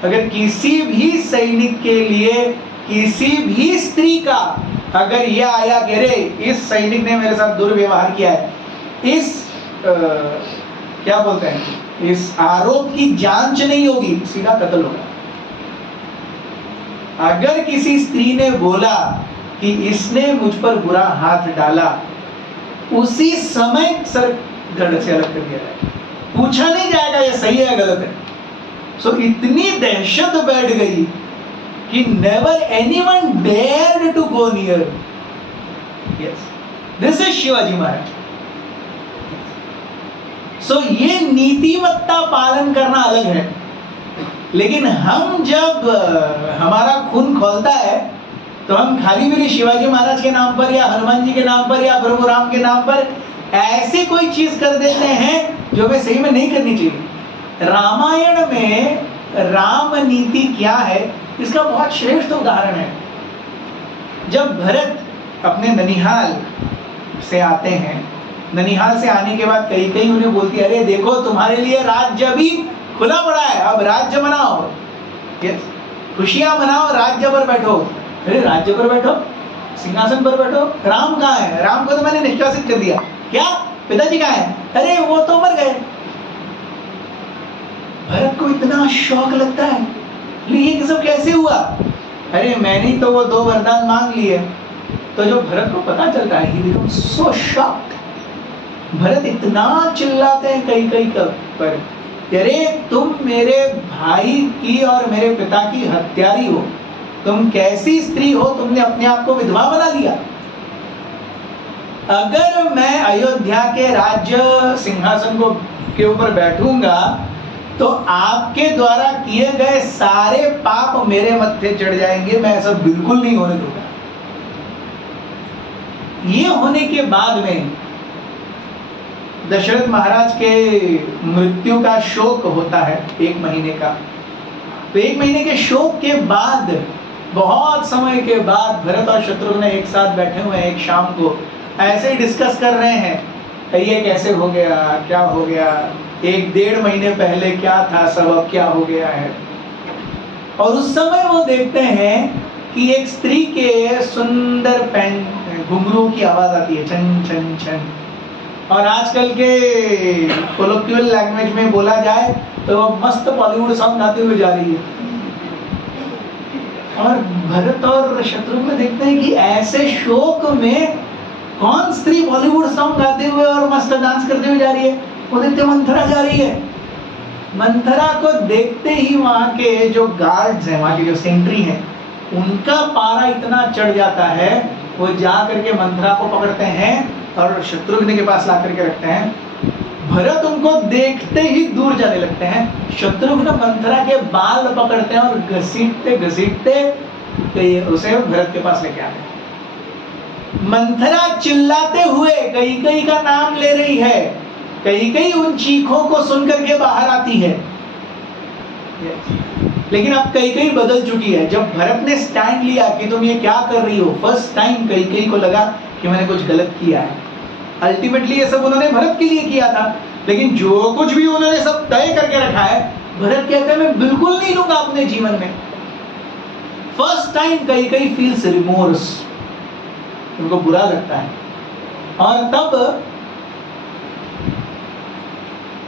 अगर किसी भी सैनिक के लिए किसी भी स्त्री का अगर यह आया कि अरे इस सैनिक ने मेरे साथ दुर्व्यवहार किया है, इस क्या बोलते हैं, इस आरोप की जांच नहीं होगी, सीधा कत्ल होगा। अगर किसी स्त्री ने बोला कि इसने मुझ पर बुरा हाथ डाला, उसी समय सर धड़ से अलग कर दिया जाएगा, पूछा नहीं जाएगा ये सही है गलत है। सो इतनी दहशत बैठ गई कि never anyone dared to go near. Yes, this is Shivaji Maharaj. So ये नीतिमत्ता पालन करना अलग है, लेकिन हम जब हमारा खून खौलता है तो हम खाली भी शिवाजी महाराज के नाम पर या हनुमान जी के नाम पर या प्रभु राम के नाम पर ऐसी कोई चीज कर देते हैं जो हमें सही में नहीं करनी चाहिए। रामायण में राम नीति क्या है इसका बहुत श्रेष्ठ उदाहरण है। जब भरत अपने ननिहाल से आते हैं, ननिहाल से आने के बाद कई कई उन्हें बोलती है अरे देखो तुम्हारे लिए राज्य अभी खुला पड़ा है, अब राज्य बनाओ, खुशियां मनाओ, राज्य पर बैठो। अरे राज्य पर बैठो, सिंहासन पर बैठो, राम कहाँ है? राम को तो मैंने निष्कासित कर दिया। क्या पिताजी कहाँ है? अरे वो तो मर गए। भरत को इतना शौक लगता है, ये सब कैसे हुआ? अरे मैंने तो वो 2 वरदान मांग लिए। तो जो भरत को पता चलता है, he becomes so shocked। Bharat इतना चिल्लाते हैं कई कई पर, अरे तुम मेरे भाई की और मेरे पिता की हत्यारी हो, तुम कैसी स्त्री हो, तुमने अपने आप को विधवा बना लिया। अगर मैं अयोध्या के राज्य सिंहासन को के ऊपर बैठूंगा तो आपके द्वारा किए गए सारे पाप मेरे मत्थे चढ़ जाएंगे, मैं ऐसा बिल्कुल नहीं होने दूंगा। ये होने के बाद में दशरथ महाराज के मृत्यु का शोक होता है 1 महीने का। तो 1 महीने के शोक के बाद, बहुत समय के बाद भरत और शत्रुघ्न एक साथ बैठे हुए हैं, एक शाम को ऐसे ही डिस्कस कर रहे हैं ये कैसे हो गया, क्या हो गया, 1-1.5 महीने पहले क्या था सब, अब क्या हो गया है। और उस समय वो देखते हैं कि एक स्त्री के सुंदर घुंघरू की आवाज आती है, छन छन छन। और आजकल के कोलोक्युअल लैंग्वेज में बोला जाए तो वो मस्त बॉलीवुड सॉन्ग गाते हुए जा रही है। और भरत और शत्रुघ्न देखते हैं कि ऐसे शोक में कौन स्त्री बॉलीवुड सॉन्ग गाते हुए और मस्त डांस करते हुए जा रही है, वो देखते मंथरा जा रही है। मंथरा को देखते ही वहां के जो गार्ड्स हैं, वहां के जो सेंट्री हैं, उनका पारा इतना चढ़ जाता है, वो जा करके मंथरा को पकड़ते हैं और शत्रुघ्न के पास ला करके रखते हैं। भरत उनको देखते ही दूर जाने लगते हैं। शत्रुघ्न मंथरा के बाल पकड़ते हैं और घसीटते घसीटते उसे भरत के पास लेके आते हैं। मंथरा चिल्लाते हुए कैकेयी का नाम ले रही है। कैकेयी उन चीखों को सुनकर के बाहर आती है। लेकिन अब कैकेयी बदल चुकी है। जब भरत ने स्टैंड लिया कि तुम ये क्या कर रही हो, फर्स्ट टाइम कैकेयी को लगा कि मैंने कुछ गलत किया है। अल्टीमेटली ये सब उन्होंने भरत के लिए किया था, लेकिन जो कुछ भी उन्होंने सब तय करके रखा है, भरत कहते हैं मैं बिल्कुल नहीं लूंगा अपने जीवन में। First time Kaikeyi feels remorse, उनको बुरा लगता है। और तब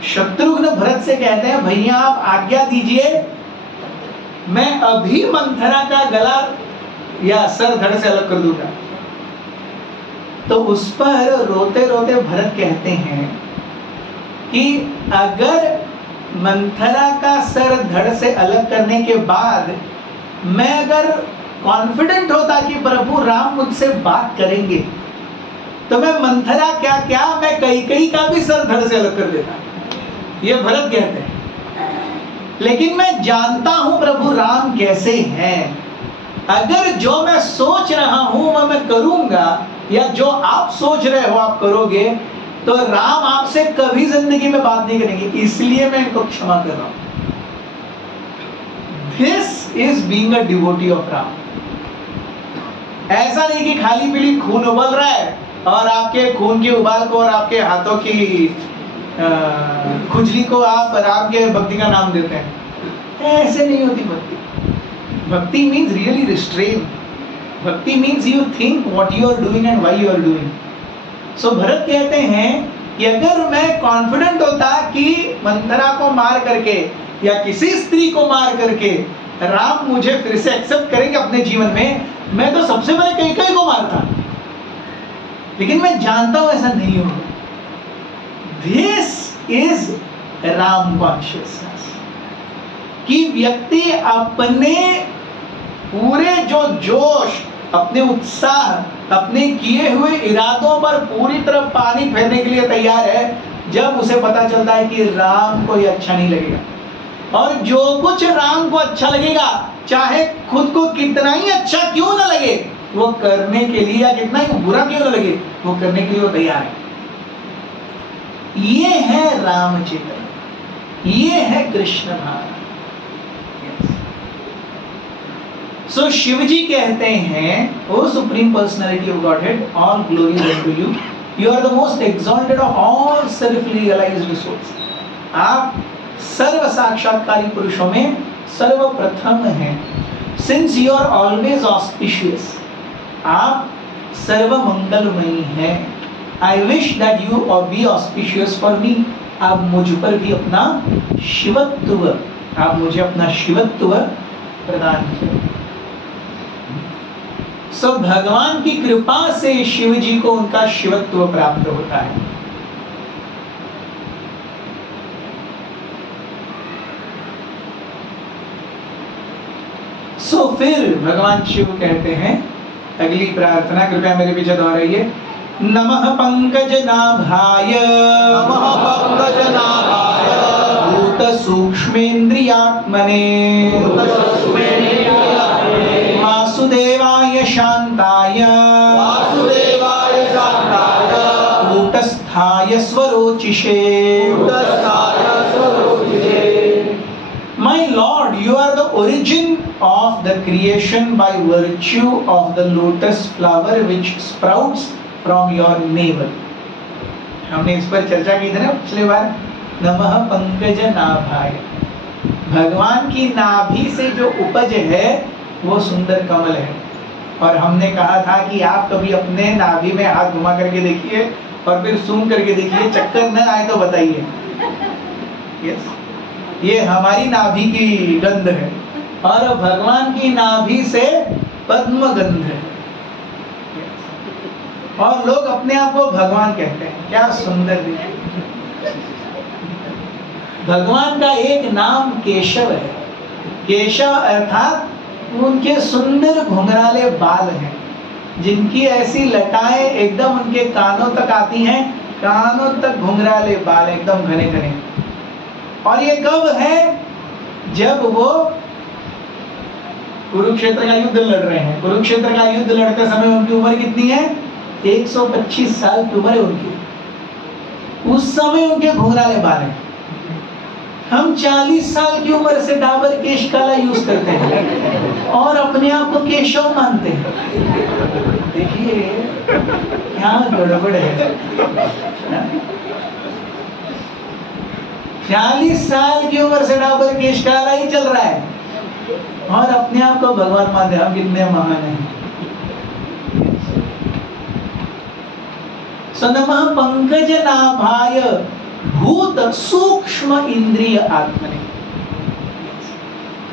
शत्रुघ्न भरत से कहते हैं भैया आप आज्ञा दीजिए, मैं अभी मंथरा का गला या सर धड़ से अलग कर दूंगा। तो उस पर रोते रोते भरत कहते हैं कि अगर मंथरा का सर धड़ से अलग करने के बाद मैं अगर कॉन्फिडेंट होता कि प्रभु राम मुझसे बात करेंगे, तो मैं मंथरा क्या क्या मैं कैकेयी का भी सर धड़ से अलग कर देता। ये भरत कहते हैं। लेकिन मैं जानता हूं प्रभु राम कैसे हैं। अगर जो मैं सोच रहा हूं वह मैं करूंगा, या जो आप सोच रहे हो आप करोगे, तो राम आपसे कभी जिंदगी में बात नहीं करेंगे। इसलिए मैं इनको क्षमा कर रहा हूं। This is being a devotee of Ram. ऐसा नहीं कि खाली पीली खून उबल रहा है और आपके खून के उबाल को और आपके हाथों की खुजली को आप राम के भक्ति का नाम देते हैं। ऐसे नहीं होती भक्ति। Bhakti means really restrain. Bhakti means you think what you are doing and why you are doing. So Bharat कहते हैं कि अगर मैं कॉन्फिडेंट होता कि मंथरा को मार करके या किसी स्त्री को मार करके राम मुझे फिर से एक्सेप्ट करेंगे अपने जीवन में, मैं तो सबसे पहले कैकेयी को मारता। लेकिन मैं जानता हूं ऐसा नहीं होगा। This is राम कॉन्शियसनेस, कि व्यक्ति अपने पूरे जो जोश, अपने उत्साह, अपने किए हुए इरादों पर पूरी तरह पानी फेरने के लिए तैयार है जब उसे पता चलता है कि राम को ये अच्छा नहीं लगेगा। और जो कुछ राम को अच्छा लगेगा, चाहे खुद को कितना ही अच्छा क्यों ना लगे, वो करने के लिए, या कितना ही बुरा क्यों ना लगे, वो करने के लिए वो तैयार है। ये है रामचरित्र, ये है कृष्ण भाव। सो शिव जी कहते हैं, O supreme personality of Godhead, all glory to you, you are the most exalted of all self realized souls. आप सर्व साक्षात्कारी पुरुषों में सर्वप्रथम हैं। Since you are always auspicious, आप सर्व मंगलमयी हैं। I wish that you be auspicious for me. आप मुझ पर भी अपना शिवत्व, आप मुझे अपना शिवत्व प्रदान करें। सो भगवान की कृपा से शिव जी को उनका शिवत्व प्राप्त होता है। सो फिर भगवान शिव कहते हैं, अगली प्रार्थना कृपया मेरे पीछे दोहराइए। नमः पंकजनाभाय, नमः पंकजनाभाय, भूत सूक्ष्मेन्द्रियात्मने, वासुदेवाय शांताय, वासुदेवाय शांताय, कूटस्थाय स्वरोचिषे, कूटस्थाय स्वरोचिषे। My Lord, you are the origin of the creation by virtue of the lotus flower which sprouts from your navel. हमने इस पर चर्चा की थी ना पिछले बार। नमः पंकज नाभाय, भगवान की नाभि से जो उपज है वो सुंदर कमल है। और हमने कहा था कि आप कभी अपने नाभि में हाथ घुमा करके देखिए और फिर सूंघ करके देखिए, चक्कर न आए तो बताइए। यस, ये हमारी नाभि की गंध है और भगवान की नाभि से पद्म गंध है। और लोग अपने आप को भगवान कहते हैं। क्या सुंदर देखिए, भगवान का एक नाम केशव है। केशव अर्थात उनके सुंदर घुंघराले बाल हैं, जिनकी ऐसी लटाएं एकदम उनके कानों तक आती हैं, कानों तक घुंघराले बाल एकदम घने घने। और ये कब है? जब वो कुरुक्षेत्र का युद्ध लड़ रहे हैं। कुरुक्षेत्र का युद्ध लड़ते समय उनकी उम्र कितनी है? 125 साल की उम्र है उनकी। उस समय उनके घुंघराले बाल हैं। हम 40 साल की उम्र से डाबर केश काला यूज करते हैं और अपने आप को केशव मानते हैं। देखिए क्या गड़बड़ है। 40 साल की उम्र से डाबर केश काला ही चल रहा है और अपने आप को भगवान मानते हैं। हम कितने महान हैं। नमः पंकज नाभाय भूत सूक्ष्म इंद्रिय आत्मने।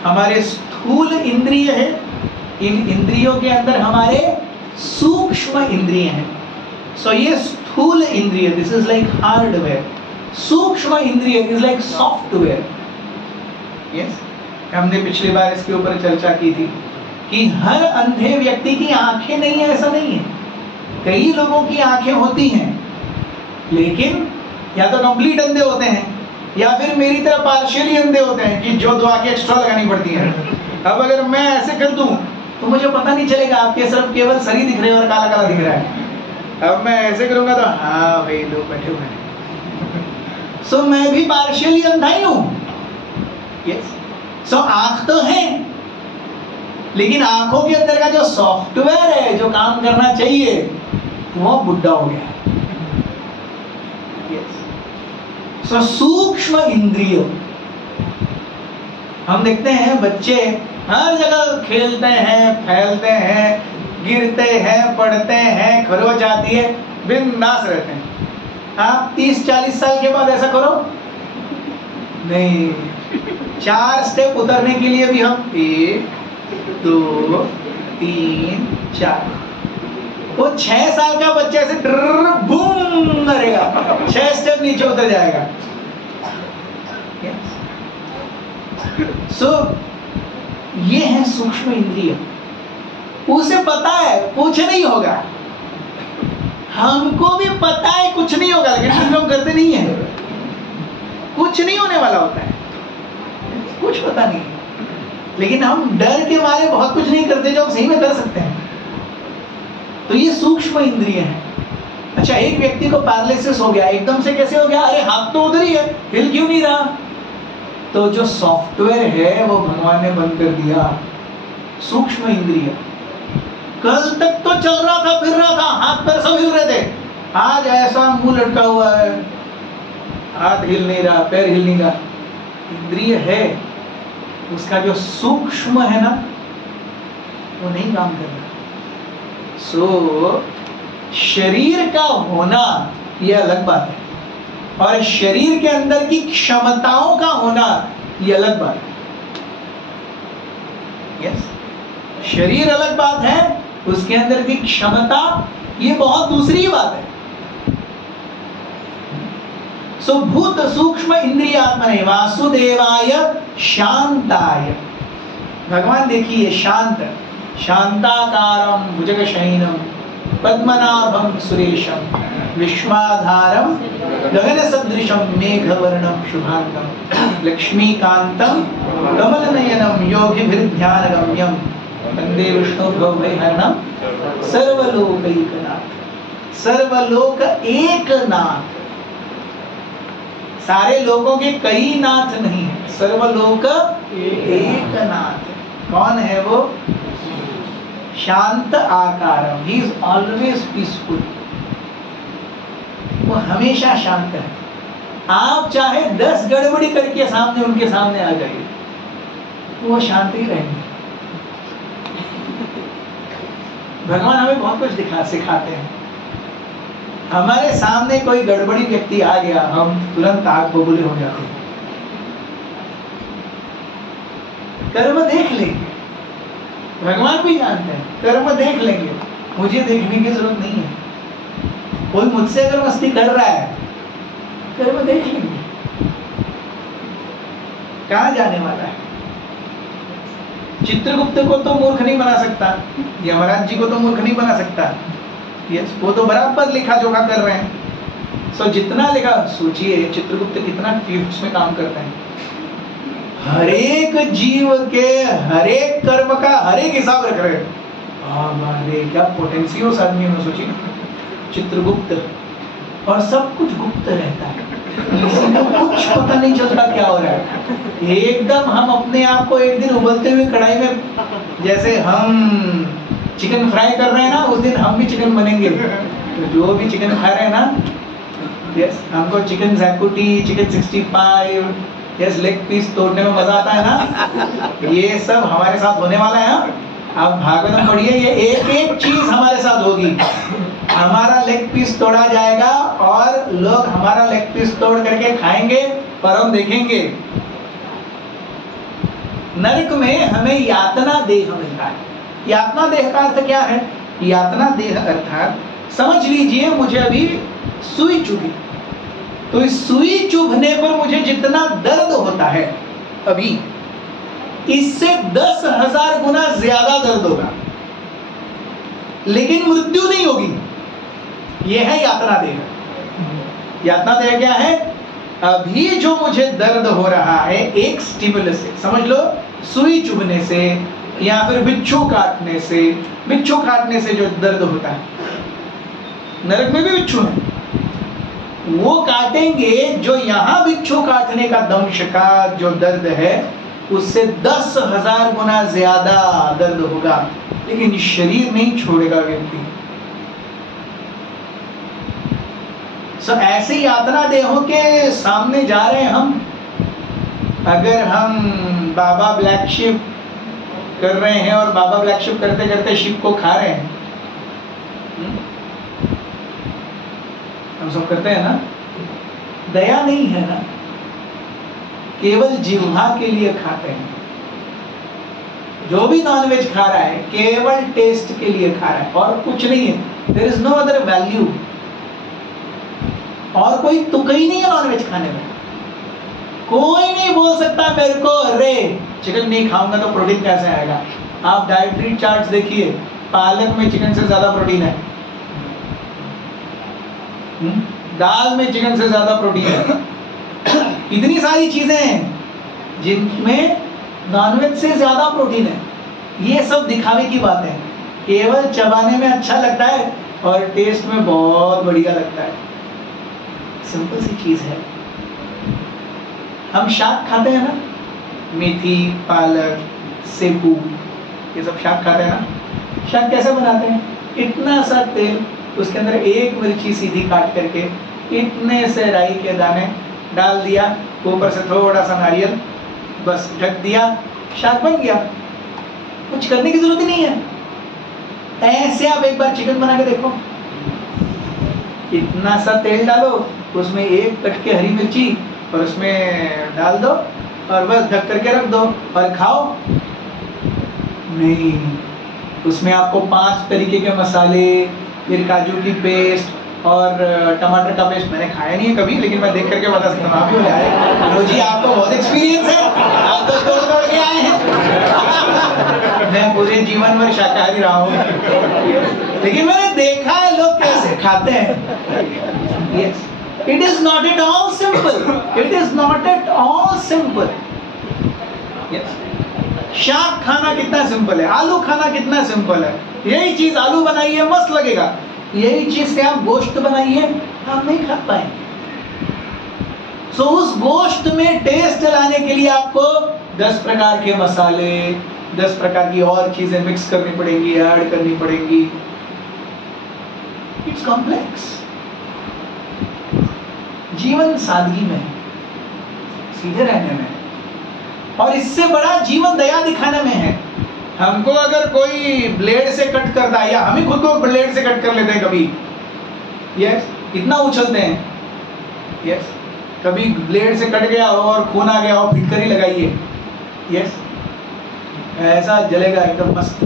हमारे स्थूल इंद्रिय है, इन इंद्रियों के अंदर हमारे सूक्ष्म इंद्रिय हैं। सो ये स्थूल इंद्रिय, दिस इज लाइक हार्डवेयर। सूक्ष्म इंद्रिय इज लाइक सॉफ्टवेयर। यस, हमने पिछली बार इसके ऊपर चर्चा की थी कि हर अंधे व्यक्ति की आंखें नहीं है, ऐसा नहीं है। कई लोगों की आंखें होती हैं, लेकिन या तो कंप्लीट अंधे होते हैं या फिर मेरी तरह पार्शियली अंधे होते हैं कि जो 2 आंखें एक्स्ट्रा लगानी पड़ती हैं। अब अगर मैं ऐसे कर दूं तो मुझे पता नहीं चलेगा, आपके सिर्फ केवल सर ही दिख रहे हैं और काला काला दिख रहा है। अब मैं ऐसे करूंगा तो हाँ भाई लोग बैठे हुए हैं। सो मैं भी पार्शियली अंधा ही हूं। यस, सो आंख तो है, लेकिन आंखों के अंदर का जो सॉफ्टवेयर है, जो काम करना चाहिए, वो बुढ़ा हो गया है। सो सूक्ष्म इंद्रिय, हम देखते हैं बच्चे हर जगह खेलते हैं, फैलते हैं, गिरते हैं, पड़ते हैं, खरोच आती है, बिंदास रहते हैं। आप 30-40 साल के बाद ऐसा करो नहीं। 4 स्टेप उतरने के लिए भी हम 1 2 3 4, वो 6 साल का बच्चा ऐसे बूम करेगा, 6 स्टेप नीचे उतर जाएगा। सो ये है सूक्ष्म इंद्रिय। उसे पता है कुछ नहीं होगा, हमको भी पता है कुछ नहीं होगा, लेकिन हम लोग करते नहीं है। कुछ नहीं होने वाला होता है, कुछ पता नहीं, लेकिन हम डर के मारे बहुत कुछ नहीं करते जो हम सही में कर सकते हैं। तो ये सूक्ष्म इंद्रिय है। अच्छा, एक व्यक्ति को पैरालिसिस हो गया, एकदम से कैसे हो गया? अरे हाथ तो उधर ही है, हिल क्यों नहीं रहा? तो जो सॉफ्टवेयर है वो भगवान ने बंद कर दिया। सूक्ष्म इंद्रिय कल तक तो चल रहा था, फिर रहा था, हाथ पैर सब हिल रहे थे, आज ऐसा मुंह लटका हुआ है, हाथ हिल नहीं रहा, पैर हिल नहीं रहा। इंद्रिय है, उसका जो सूक्ष्म है ना, वो नहीं काम कर रहा। सो शरीर का होना ये अलग बात है, और शरीर के अंदर की क्षमताओं का होना ये अलग बात है। यस, शरीर अलग बात है, उसके अंदर की क्षमता ये बहुत दूसरी बात है। सो भूत सूक्ष्म इंद्रियात्मने वासुदेवाय शांताय। भगवान देखिए शांत, शांताकारं भुजगशयनं पद्मनाभं सुरेशं विश्वाधारं गगनसदृशं मेघवर्णं शुभांगं लक्ष्मीकान्तं कमलनयनं योगिभिर्ध्यानगम्यं वन्दे विष्णुभवभयहरणं सर्वलोकैकनाथ। सर्वलोक एक नाथ, सारे लोगों के कई नाथ नहीं है, सर्वलोक एक नाथ। कौन है वो? शांत आकारम, ही इज ऑलवेज पीसफुल। वो हमेशा शांत है। आप चाहे 10 गड़बड़ी करके सामने उनके सामने आ जाइए, वो शांत ही रहेंगे। भगवान हमें बहुत कुछ सिखाते हैं। हमारे सामने कोई गड़बड़ी व्यक्ति आ गया, हम तुरंत आग बबूले हो जाते हैं। कर्म देख लेंगे, भगवान भी जानते हैं, कर्म देख लेंगे, मुझे देखने की जरूरत नहीं है। कोई मुझसे अगर मस्ती कर रहा है फिर मैं देख लेंगे, कहाँ जाने वाला है। चित्रगुप्त को तो मूर्ख नहीं बना सकता, यमराज जी को तो मूर्ख नहीं बना सकता। यस, वो तो बराबर लिखा जोखा कर रहे हैं। सो जितना लिखा, सोचिए चित्रगुप्त कितना क्लिप्स में काम करते हैं, हर एक जीव के हर एक कर्म का हर एक हिसाब रख रहे हैं। अरे क्या पोटेंसी हो उस आदमी में, सोचिए चित्रगुप्त, और सब कुछ गुप्त रहता है, किसी को कुछ पता नहीं चलता क्या हो रहा है। एकदम हम अपने आप को एक दिन उबलते हुए कढ़ाई में, जैसे हम चिकन फ्राई कर रहे हैं ना, उस दिन हम भी चिकन बनेंगे। तो जो भी चिकन खा रहे हैं ना, यस, हमको चिकन ज़ैकुटी, चिकन 65, यस, लेग पीस तोड़ने में मजा आता है ना, ये सब हमारे साथ होने वाला है। अब भागवतम पढ़िए, ये एक एक चीज हमारे साथ होगी। हमारा लेग पीस तोड़ा जाएगा और लोग हमारा लेग पीस तोड़ करके खाएंगे, पर हम देखेंगे नरक में हमें यातना देह मिलता है। यातना देह का अर्थ क्या है? यातना देह अर्थात समझ लीजिए मुझे अभी सुई चुभी, तो इस सुई चुभने पर मुझे जितना दर्द होता है अभी, इससे 10,000 गुना ज्यादा दर्द होगा, लेकिन मृत्यु नहीं होगी। यह है यातना देह। यातना देह क्या है? अभी जो मुझे दर्द हो रहा है एक स्टिमुलस से, समझ लो सुई चुभने से या फिर बिच्छू काटने से, बिच्छू काटने से जो दर्द होता है, नरक में भी बिच्छू है, वो काटेंगे, जो यहां बिच्छू काटने का दंश का जो दर्द है उससे 10,000 गुना ज्यादा दर्द होगा, लेकिन शरीर नहीं छोड़ेगा व्यक्ति। ऐसे यातना देहों के सामने जा रहे हैं हम। अगर हम बाबा ब्लैक शिप कर रहे हैं और बाबा ब्लैक शिप करते करते शिप को खा रहे हैं, हम सब करते हैं ना, दया नहीं है ना, केवल जिह्वा के लिए खाते हैं। जो भी नॉनवेज खा रहा है केवल टेस्ट के लिए खा रहा है और कुछ नहीं है। There is no other value, और कोई तुक ही नहीं है नॉनवेज खाने में। कोई नहीं बोल सकता मेरे को अरे चिकन नहीं खाऊंगा तो प्रोटीन कैसे आएगा। आप डाइटरी चार्ट्स देखिए, पालक में चिकन से ज्यादा प्रोटीन है, दाल में चिकन से ज्यादा प्रोटीन है। इतनी सारी चीजें हैं जिनमें नॉनवेज से ज्यादा प्रोटीन है। ये सब दिखावे की बात है, केवल चबाने में अच्छा लगता है और टेस्ट में बहुत बढ़िया लगता है। सिंपल सी चीज है। हम शाक खाते हैं ना, मेथी, पालक, सेबू, ये सब शाक खाते हैं ना। शाक कैसे बनाते हैं? इतना सा तेल, उसके अंदर एक मिर्ची सीधी काट करके, इतने से राई के दाने डाल दिया, ऊपर से थोड़ा सा नारियल, बस ढक दिया, शाक बन गया। कुछ करने की जरूरत ही नहीं है। ऐसे आप एक बार चिकन बना के देखो, इतना सा तेल डालो, उसमें एक कट के हरी मिर्ची और उसमें डाल दो और बस ढक करके रख दो और खाओ। नहीं, उसमें आपको 5 तरीके के मसाले, फिर काजू की पेस्ट और टमाटर का पेस्ट, मैंने खाया नहीं है कभी, लेकिन मैं देख करके बता सकता हूँ। आप भी आए रोजी, आपको बहुत एक्सपीरियंस है, आप तो तोड़ के आए हैं। मैं पूरे जीवन भर शाकाहारी रहा हूँ, लेकिन मैंने देखा है लोग कैसे खाते हैं। Yes, it is not at all simple, it is not at all simple. Yes, शाक खाना कितना सिंपल है, आलू खाना कितना सिंपल है। यही चीज आलू बनाइए मस्त लगेगा, यही चीज से आप गोश्त बनाइए आप नहीं खा पाएंगे। सो उस गोश्त में टेस्ट लाने के लिए आपको 10 प्रकार के मसाले, 10 प्रकार की और चीजें मिक्स करनी पड़ेंगी, ऐड करनी पड़ेंगी। It's complex. जीवन सादगी में, सीधे रहने में, और इससे बड़ा जीवन दया दिखाने में है। हमको अगर कोई ब्लेड से कट करता है, या हम ही खुद को ब्लेड से कट कर लेते हैं कभी, यस, इतना उछलते हैं, यस, कभी ब्लेड से कट गया और खून आ गया और फिटकरी लगाइए, यस, ऐसा जलेगा एकदम मस्त।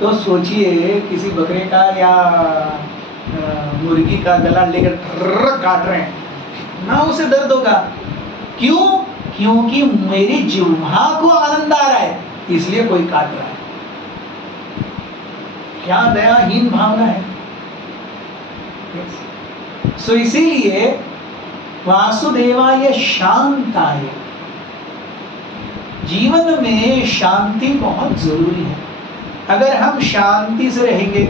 तो सोचिए किसी बकरे का या मुर्गी का गला लेकर काट रहे हैं, ना उसे दर्द होगा। क्यों? क्योंकि मेरी जिह्वा को आनंद आ रहा है, इसलिए कोई काट रहा है। क्या दयाहीन भावना है। सो इसीलिए वासुदेवाय शांताय, जीवन में शांति बहुत जरूरी है। अगर हम शांति से रहेंगे,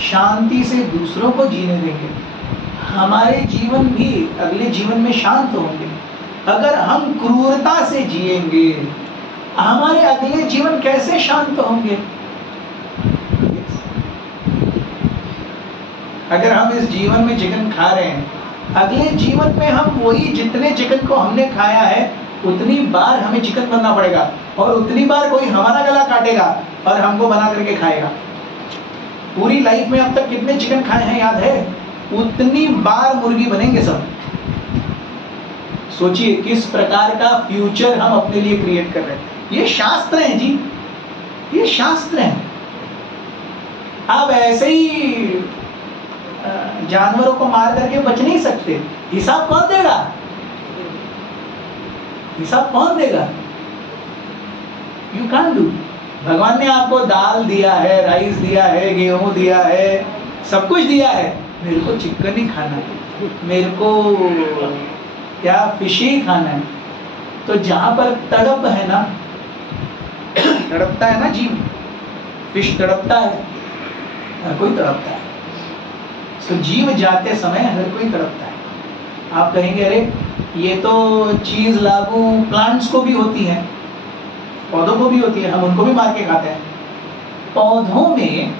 शांति से दूसरों को जीने देंगे, हमारे जीवन भी अगले जीवन में शांत होंगे। अगर हम क्रूरता से जिएंगे, हमारे अगले जीवन कैसे शांत होंगे? अगर हम इस जीवन में चिकन खा रहे हैं, अगले जीवन में हम वही जितने चिकन को हमने खाया है उतनी बार हमें चिकन बनना पड़ेगा, और उतनी बार कोई हमारा गला काटेगा और हमको बना करके खाएगा। पूरी लाइफ में अब तक कितने चिकन खाए हैं याद है? उतनी बार मुर्गी बनेंगे सब। सोचिए किस प्रकार का फ्यूचर हम अपने लिए क्रिएट कर रहे हैं। ये शास्त्र है जी, ये शास्त्र है। आप ऐसे ही जानवरों को मार करके बच नहीं सकते। हिसाब कौन देगा? हिसाब कौन देगा? You can't do. भगवान ने आपको दाल दिया है, राइस दिया है, गेहूं दिया है, सब कुछ दिया है। मेरे को चिकन ही खाना है, मेरे को क्या फिश ही खाना है। तो जहां पर तड़प है ना, तड़पता है ना जीव, फिश तड़पता है, हर कोई तड़पता है। तो जीव जाते समय हर कोई तड़पता है। आप कहेंगे अरे ये तो चीज लागू प्लांट्स को भी होती है, पौधों को भी होती है, हम उनको भी मार के खाते हैं। पौधों में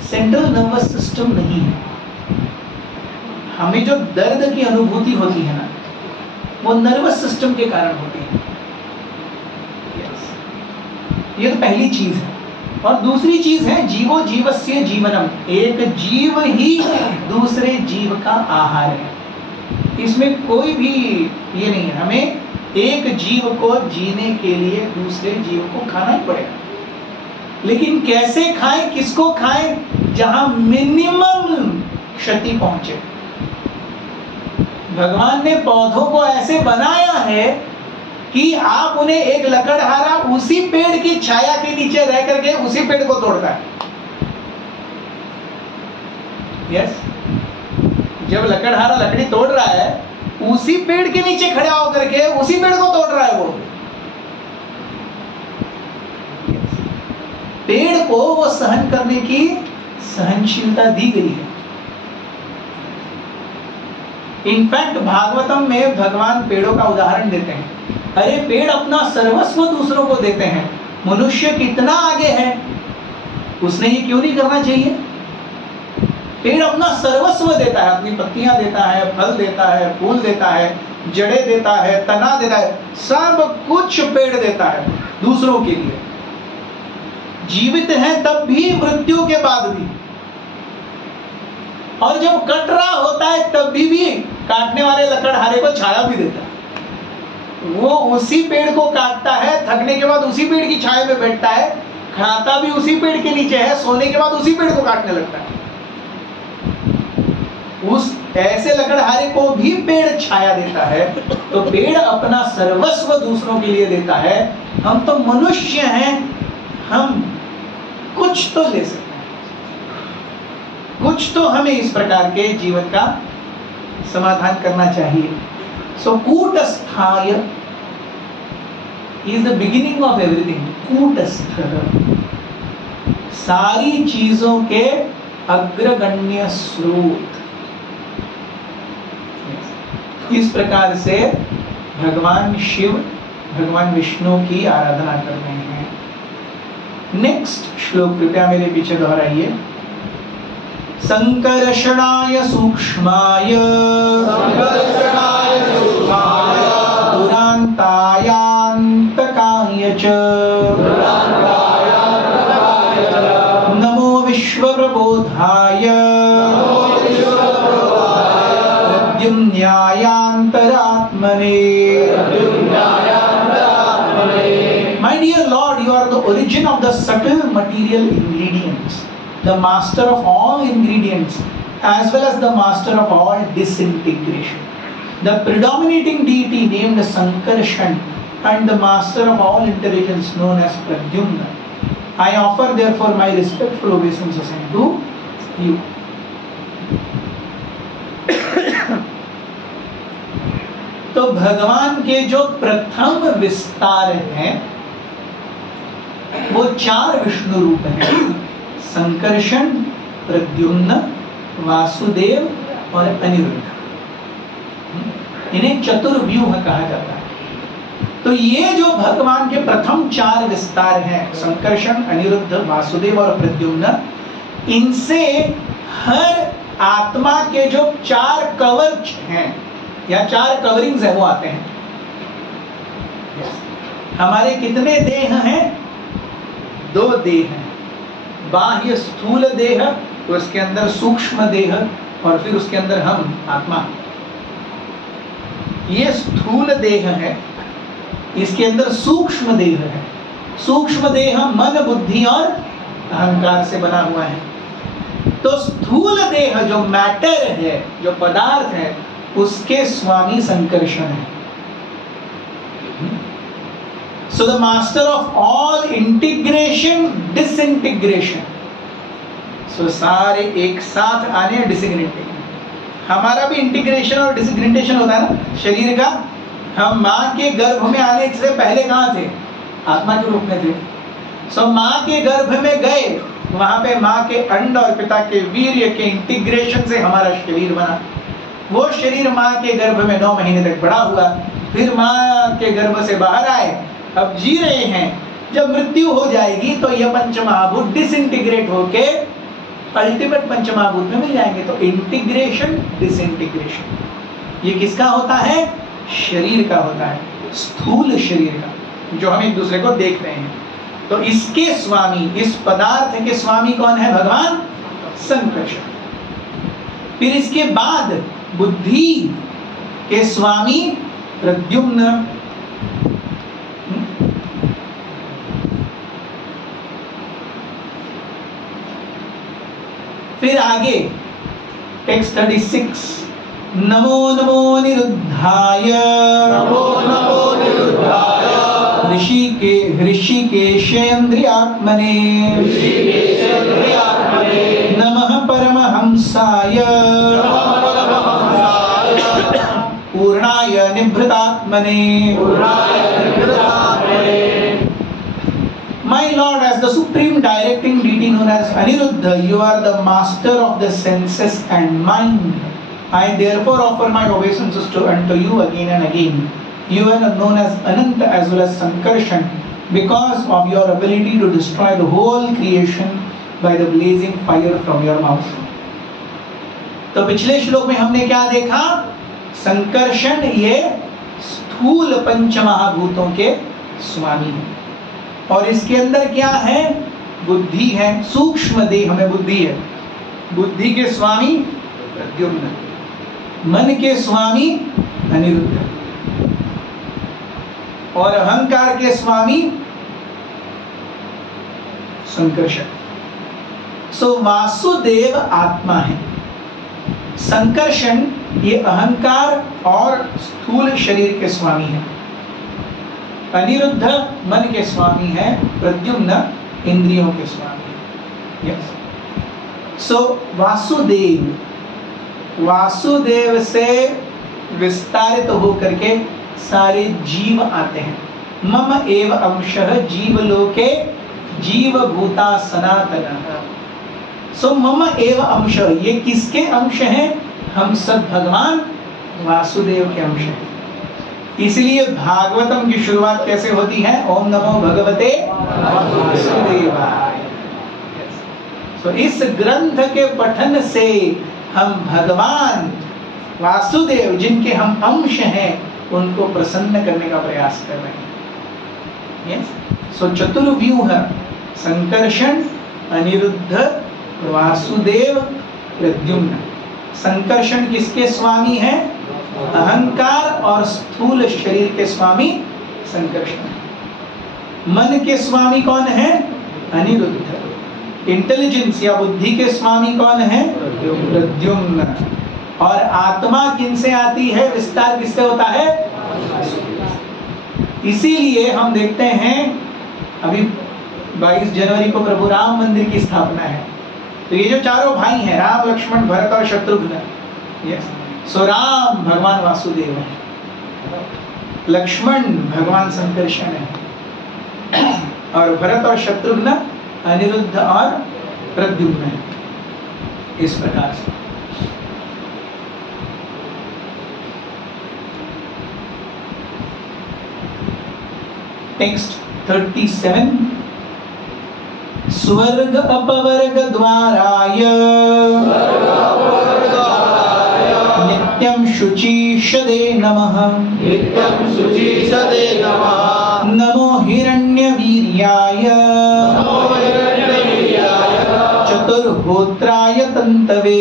सेंट्रल नर्वस सिस्टम नहीं है। हमें जो दर्द की अनुभूति होती है ना, वो नर्वस सिस्टम के कारण होती है। ये तो पहली चीज है। और दूसरी चीज है जीवो जीवस्य जीवनम, एक जीव ही दूसरे जीव का आहार है। इसमें कोई भी ये नहीं है। हमें एक जीव को जीने के लिए दूसरे जीव को खाना ही पड़ेगा। लेकिन कैसे खाएं, किसको खाएं? जहां मिनिमम क्षति पहुंचे। भगवान ने पौधों को ऐसे बनाया है कि आप उन्हें एक लकड़हारा उसी पेड़ की छाया के नीचे रह करके उसी पेड़ को तोड़ता है। यस, जब लकड़हारा लकड़ी तोड़ रहा है, उसी पेड़ के नीचे खड़ा होकर के उसी पेड़ को तोड़ रहा है वो। पेड़ को वो सहन करने की सहनशीलता दी गई है। इनफैक्ट भागवतम में भगवान पेड़ों का उदाहरण देते हैं। अरे पेड़ अपना सर्वस्व दूसरों को देते हैं, मनुष्य कितना आगे है, उसने ये क्यों नहीं करना चाहिए? पेड़ अपना सर्वस्व देता है, अपनी पत्तियां देता है, फल देता है, फूल देता है, जड़ें देता है, तना देता है, सब कुछ पेड़ देता है दूसरों के लिए। जीवित है तब भी, मृत्यु के बाद भी, और जब कट रहा होता है तब भी काटने वाले लकड़हारे को छाया भी देता है। वो उसी पेड़ को काटता है, थकने के बाद उसी पेड़ की छाया में बैठता है, खाता भी उसी पेड़ के नीचे है, सोने के बाद उसी पेड़ को काटने लगता है। उस ऐसे लकड़हारे को भी पेड़ छाया देता है। तो पेड़ अपना सर्वस्व दूसरों के लिए देता है। हम तो मनुष्य हैं, हम कुछ तो ले सकते हैं, कुछ तो हमें इस प्रकार के जीवन का समाधान करना चाहिए। सो कूटस्थाय is the beginning of everything. कूटस्थ, सारी चीजों के अग्रगण्य स्रोत। इस प्रकार से भगवान शिव, भगवान विष्णु की आराधना कर रहे हैं। नेक्स्ट श्लोक कृपया मेरे पीछे दोहराइए। संकर्षणाय सूक्ष्माय दुरांतायान्तकाय च नमो विश्वप्रबोधाय प्रद्युम्नायान्तरात्मने। My dear Lord, you are the origin of the subtle material ingredients, the master of all ingredients, as well as the master of all disintegration. The predominating deity named Sankarshan and the master of all intelligence known as Pradyumna. I offer therefore my respectful obeisances unto you. तो भगवान के जो प्रथम विस्तार हैं वो 4 विष्णु रूप हैं, संकर्षण, प्रद्युम्न, वासुदेव और अनिरुद्ध। इन्हें चतुर्व्यूह कहा जाता है। तो ये जो भगवान के प्रथम 4 विस्तार हैं, संकर्षण, अनिरुद्ध, वासुदेव और प्रद्युम्न, इनसे हर आत्मा के जो 4 कवच हैं या 4 कवरिंग्स है वो आते हैं। हमारे कितने देह हैं? 2 देह हैं, बाह्य स्थूल देह, तो उसके अंदर सूक्ष्म देह और फिर उसके अंदर हम आत्मा। ये स्थूल देह है, इसके अंदर सूक्ष्म देह है। सूक्ष्म देह मन, बुद्धि और अहंकार से बना हुआ है। तो स्थूल देह जो मैटर है, जो पदार्थ है, उसके स्वामी संकर्षण है। So the master of all integration, disintegration. So सारे एक साथ आने डिसइंटीग्रेशन। हमारा भी इंटीग्रेशन और डिसइंटीग्रेशन होता है ना शरीर का। हम माँ के गर्भ में आने से पहले कहाँ थे? आत्मा के रूप में थे। सो माँ के गर्भ में गए, वहां पे माँ के अंड और पिता के वीर्य के इंटीग्रेशन से हमारा शरीर बना। वो शरीर माँ के गर्भ में 9 महीने तक बड़ा हुआ, फिर माँ के गर्भ से बाहर आए, अब जी रहे हैं। जब मृत्यु हो जाएगी तो यह पंचमहाभूत डिसइंटीग्रेट होके अल्टीमेट पंचमहाभूत में मिल जाएंगे। तो इंटीग्रेशन, डिसइंटीग्रेशन, ये किसका होता है? शरीर का होता है, स्थूल शरीर का, जो हम एक दूसरे को देख रहे हैं। तो इसके स्वामी, इस पदार्थ के स्वामी कौन है? भगवान संकर्षण। फिर इसके बाद बुद्धि के स्वामी प्रद्युम्न। फिर आगे टेक्स्ट 36, नमो नमो निरुद्धाय, नमो नमो निरुद्धाय, ऋषिकेशेन्द्रियात्मने, ऋषिकेशेन्द्रियात्मने, नमः परमहंसाय, नमः परमहंसाय, पूर्णाय निभृतात्मने, पूर्णाय निभृतात्मने। My Lord, as the supreme directing deity known as Aniruddha, you are the master of the senses and mind. I therefore offer my obeisances unto you again and again. You are known as Ananta as well as Sankarshan because of your ability to destroy the whole creation by the blazing fire from your mouth. तो पिछले श्लोक में हमने क्या देखा? संकर्षण ये स्थूल पंचमहाभूतों के स्वामी हैं, और इसके अंदर क्या है? बुद्धि है। सूक्ष्म देह में बुद्धि है। बुद्धि के स्वामी प्रद्युम्न, मन के स्वामी अनिरुद्ध, और अहंकार के स्वामी संकर्षण। सो वासुदेव आत्मा है, संकर्षण ये अहंकार और स्थूल शरीर के स्वामी है, अनिरुद्ध मन के स्वामी है, प्रद्युम्न इंद्रियों के स्वामी है। सो वासुदेव, वासुदेव से विस्तारित होकर के सारे जीव आते हैं। मम एव अंशः जीवलोके जीवभूता सनातनः। सो मम एव अंश, ये किसके अंश हैं? हम सब भगवान वासुदेव के अंश हैं। इसलिए भागवतम की शुरुआत कैसे होती है? ओम नमो भगवते वासुदेवाय। तो इस ग्रंथ के पठन से हम भगवान वासुदेव, जिनके हम अंश हैं, उनको प्रसन्न करने का प्रयास कर रहे हैं। सो चतुर्व्यूह संकर्षण, अनिरुद्ध, वासुदेव, प्रद्युम्न। संकर्षण किसके स्वामी है? अहंकार और स्थूल शरीर के स्वामी संकर्षण। मन के स्वामी कौन है? अनिरुद्ध। इंटेलिजेंस या बुद्धि के स्वामी कौन है? प्रद्युम्न। और आत्मा किनसे आती है, विस्तार किससे होता है? इसीलिए हम देखते हैं अभी 22 जनवरी को प्रभु राम मंदिर की स्थापना है। तो ये जो चारों भाई हैं, राम लक्ष्मण भरत और शत्रुघ्न, सो राम भगवान वासुदेव है, लक्ष्मण भगवान संकर्षण है, और भरत और शत्रुघ्न अनिरुद्ध और प्रद्युम्न है। इस प्रकार से टेक्स्ट 37, स्वर्ग अपवर्ग द्वाराय नित्यं शुचिषदे नमः। नित्यं शुचिषदे नमः। नमो हिरण्यवीर्याय चतुर्होत्राय तन्तवे।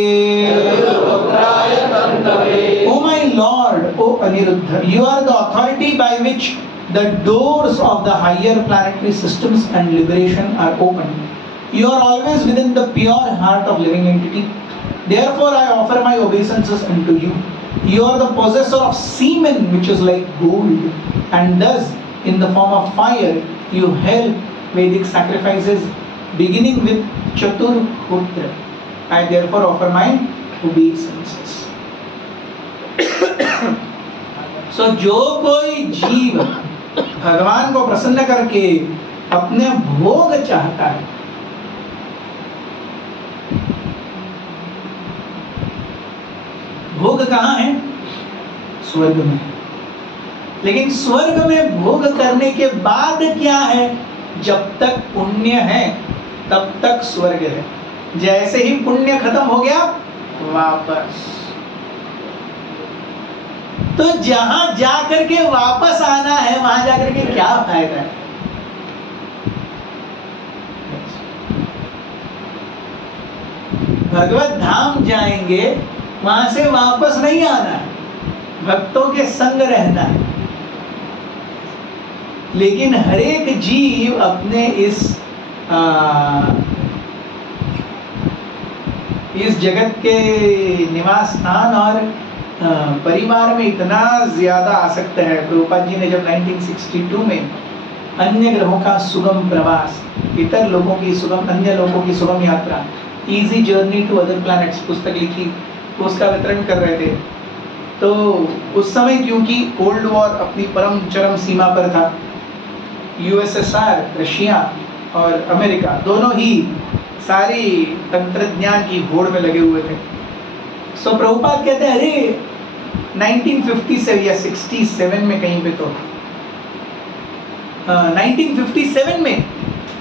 O my Lord, O Aniruddha, you are the authority by which the doors of the higher planetary systems and liberation are open. You are always within the pure heart of living entity. Therefore, I offer my obeisances unto you. You are the possessor of semen which is like gold, and thus, in the form of fire, you help Vedic sacrifices, beginning with Chaturhotra. I therefore offer my obeisances. So, जो कोई जीव भगवान को प्रसन्न करके अपने भोग चाहता है, भोग कहाँ है? स्वर्ग में। लेकिन स्वर्ग में भोग करने के बाद क्या है? जब तक पुण्य है तब तक स्वर्ग है। जैसे ही पुण्य खत्म हो गया, वापस। तो जहां जाकर के वापस आना है, वहां जाकर के क्या फायदा है? भगवत धाम जाएंगे, वहां से वापस नहीं आना है, भक्तों के संग रहना है। लेकिन हर एक जीव अपने इस जगत के निवास स्थान और परिवार में इतना ज्यादा आसक्त है। प्रभुपाद जी ने जब 1962 में अन्य ग्रहों का सुगम प्रवास, इतर लोगों की सुगम, अन्य लोगों की सुगम यात्रा, easy journey to other planets पुस्तक लिखी, उसका वितरण कर रहे थे। तो उस समय क्योंकि कोल्ड वॉर अपनी परम चरम सीमा पर था, यूएसएसआर, रशिया और अमेरिका दोनों ही सारी तंत्रज्ञान की होड़ में लगे हुए थे। सो प्रभुपाद कहते हैं, अरे 1957 या 67 में कहीं पे, तो 1957 में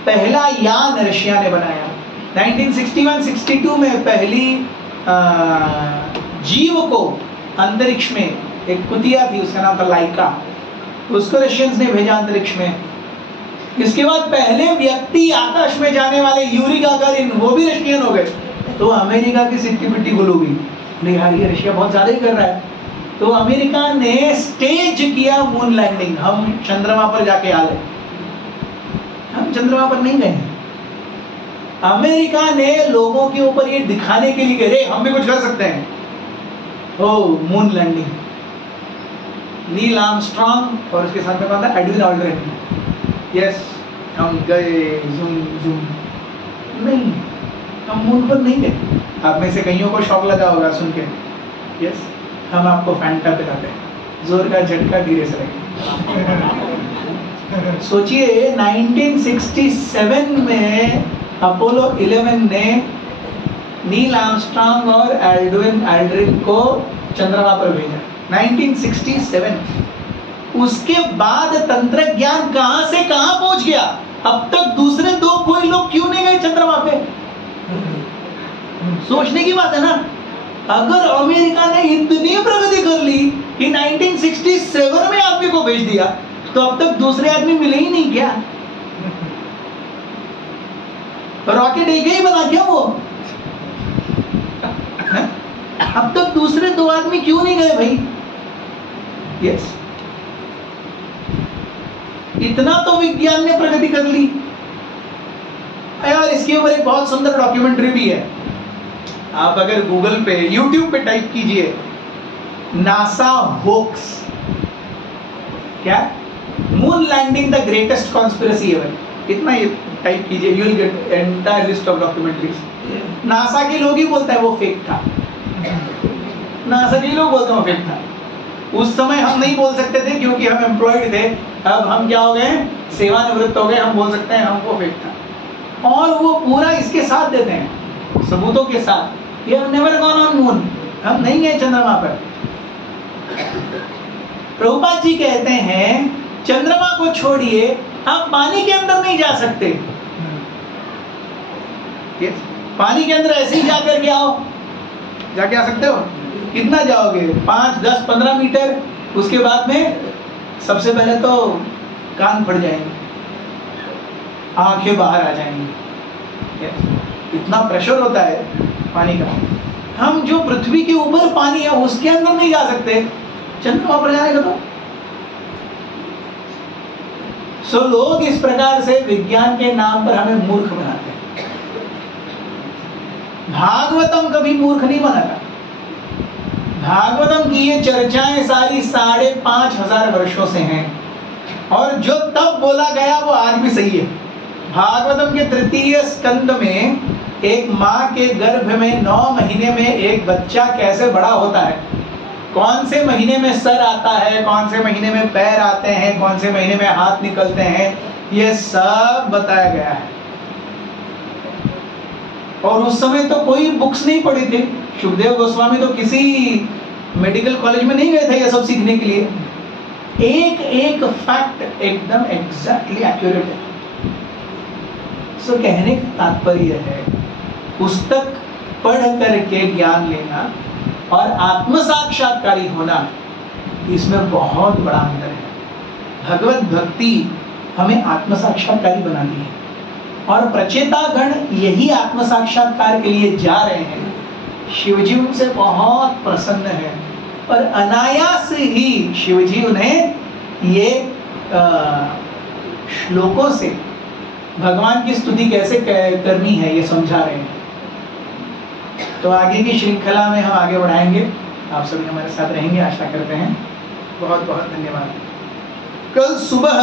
पहला यान रशिया ने बनाया। 1961-62 में पहली जीव को अंतरिक्ष में, एक कुतिया थी, उसका नाम था लाइका, उसको रशियंस ने भेजा अंतरिक्ष में। इसके बाद पहले व्यक्ति आकाश में जाने वाले यूरी गागारिन, वो भी रशियन हो गए। तो अमेरिका की सिट्टी पिट्टी गुल हो गई, नहीं यार ये रशिया बहुत ज्यादा ही कर रहा है। तो अमेरिका ने स्टेज किया मून लैंडिंग, हम चंद्रमा पर जाके आ गए। हम चंद्रमा पर नहीं गए, अमेरिका ने लोगों के ऊपर ये दिखाने के लिए कह रहे हम भी कुछ कर सकते हैं। Oh moon landing, Neil Armstrong और उसके साथ में कौन था? Edwin Aldrin. यस, हम गए, ज़ूम ज़ूम, नहीं हम मून पर नहीं गए। आप में से कईयों को शौक लगा होगा सुन के। यस, हम आपको फैंटा पिलाते हैं, जोर का झटका धीरे से लगे। सोचिए 1967 में अपोलो 11 ने नील आर्मस्ट्रॉन्ग और एल्ड्रिन को चंद्रमा पर भेजा, 1967। उसके बाद तंत्र ज्ञान कहां से कहां पहुंच गया? अब तक दूसरे दो कोई लोग क्यों नहीं गए चंद्रमा पे? सोचने की बात है ना। अगर अमेरिका ने इतनी प्रगति कर ली कि 1967 में आदमी को भेज दिया, तो अब तक दूसरे आदमी मिले ही नहीं क्या? रॉकेट एक ही बना क्या वो? अब तक दूसरे दो आदमी क्यों नहीं गए भाई? यस, इतना तो विज्ञान ने प्रगति कर ली। यार इसके ऊपर एक बहुत सुंदर डॉक्यूमेंट्री भी है, आप अगर गूगल पे यूट्यूब पे टाइप कीजिए नासा होक्स, क्या moon landing the greatest conspiracy ever, इतना ये टाइप कीजिए, you will get entire list of documentaries. NASA के लोग ही बोलते हैं वो फेक था, नासा के लोग बोलते हैं वो फेक था। उस समय हम नहीं बोल सकते थे क्योंकि हम एम्प्लॉयड थे, अब हम क्या हो गए, सेवानिवृत्त हो गए, हम बोल सकते हैं हम वो फेक था। और वो पूरा इसके साथ देते हैं, सबूतों के साथ। ये नेवर गॉन ऑन मून, हम नहीं गए चंद्रमा पर। प्रभुपाद जी कहते हैं चंद्रमा को छोड़िए, आप पानी के अंदर नहीं जा सकते। पानी के अंदर ऐसे ही जाकर के आओ, जाके आ सकते हो? कितना जाओगे? 5, 10, 15 मीटर। उसके बाद में सबसे पहले तो कान फट जाएंगे, आंखें बाहर आ जाएंगी, इतना प्रेशर होता है पानी का। हम जो पृथ्वी के ऊपर पानी है उसके अंदर नहीं जा सकते, चंद्रमा पर जाएगा तो। सो लोग इस प्रकार से विज्ञान के नाम पर हमें मूर्ख बनाते हैं। भागवतम कभी मूर्ख नहीं बनाता। भागवतम की ये चर्चाएं सारी 5,500 वर्षों से हैं, और जो तब बोला गया वो आज भी सही है। भागवतम के 3 स्कंद में एक माँ के गर्भ में 9 महीने में एक बच्चा कैसे बड़ा होता है, कौन से महीने में सर आता है, कौन से महीने में पैर आते हैं, कौन से महीने में हाथ निकलते हैं, ये सब बताया गया है। और उस समय तो कोई बुक्स नहीं पढ़ी थी। सुखदेव गोस्वामी तो किसी मेडिकल कॉलेज में नहीं गए थे ये सब सीखने के लिए। एक एक फैक्ट एकदम एग्जैक्टली एक्यूरेट है। सो कहने का तात्पर्य है पुस्तक पढ़ करके ज्ञान लेना और आत्म साक्षात्कारी होना, इसमें बहुत बड़ा अंतर है। भगवत भक्ति हमें आत्म साक्षात्कारी बनाती है, और प्रचेता गण यही आत्म साक्षात्कार के लिए जा रहे हैं। शिवजी उनसे बहुत प्रसन्न है, और अनायास ही शिवजी उन्हें ये श्लोकों से भगवान की स्तुति कैसे करनी है ये समझा रहे हैं। तो आगे की श्रृंखला में हम आगे बढ़ाएंगे। आप सभी हमारे साथ रहेंगे, आशा करते हैं। बहुत बहुत धन्यवाद। कल सुबह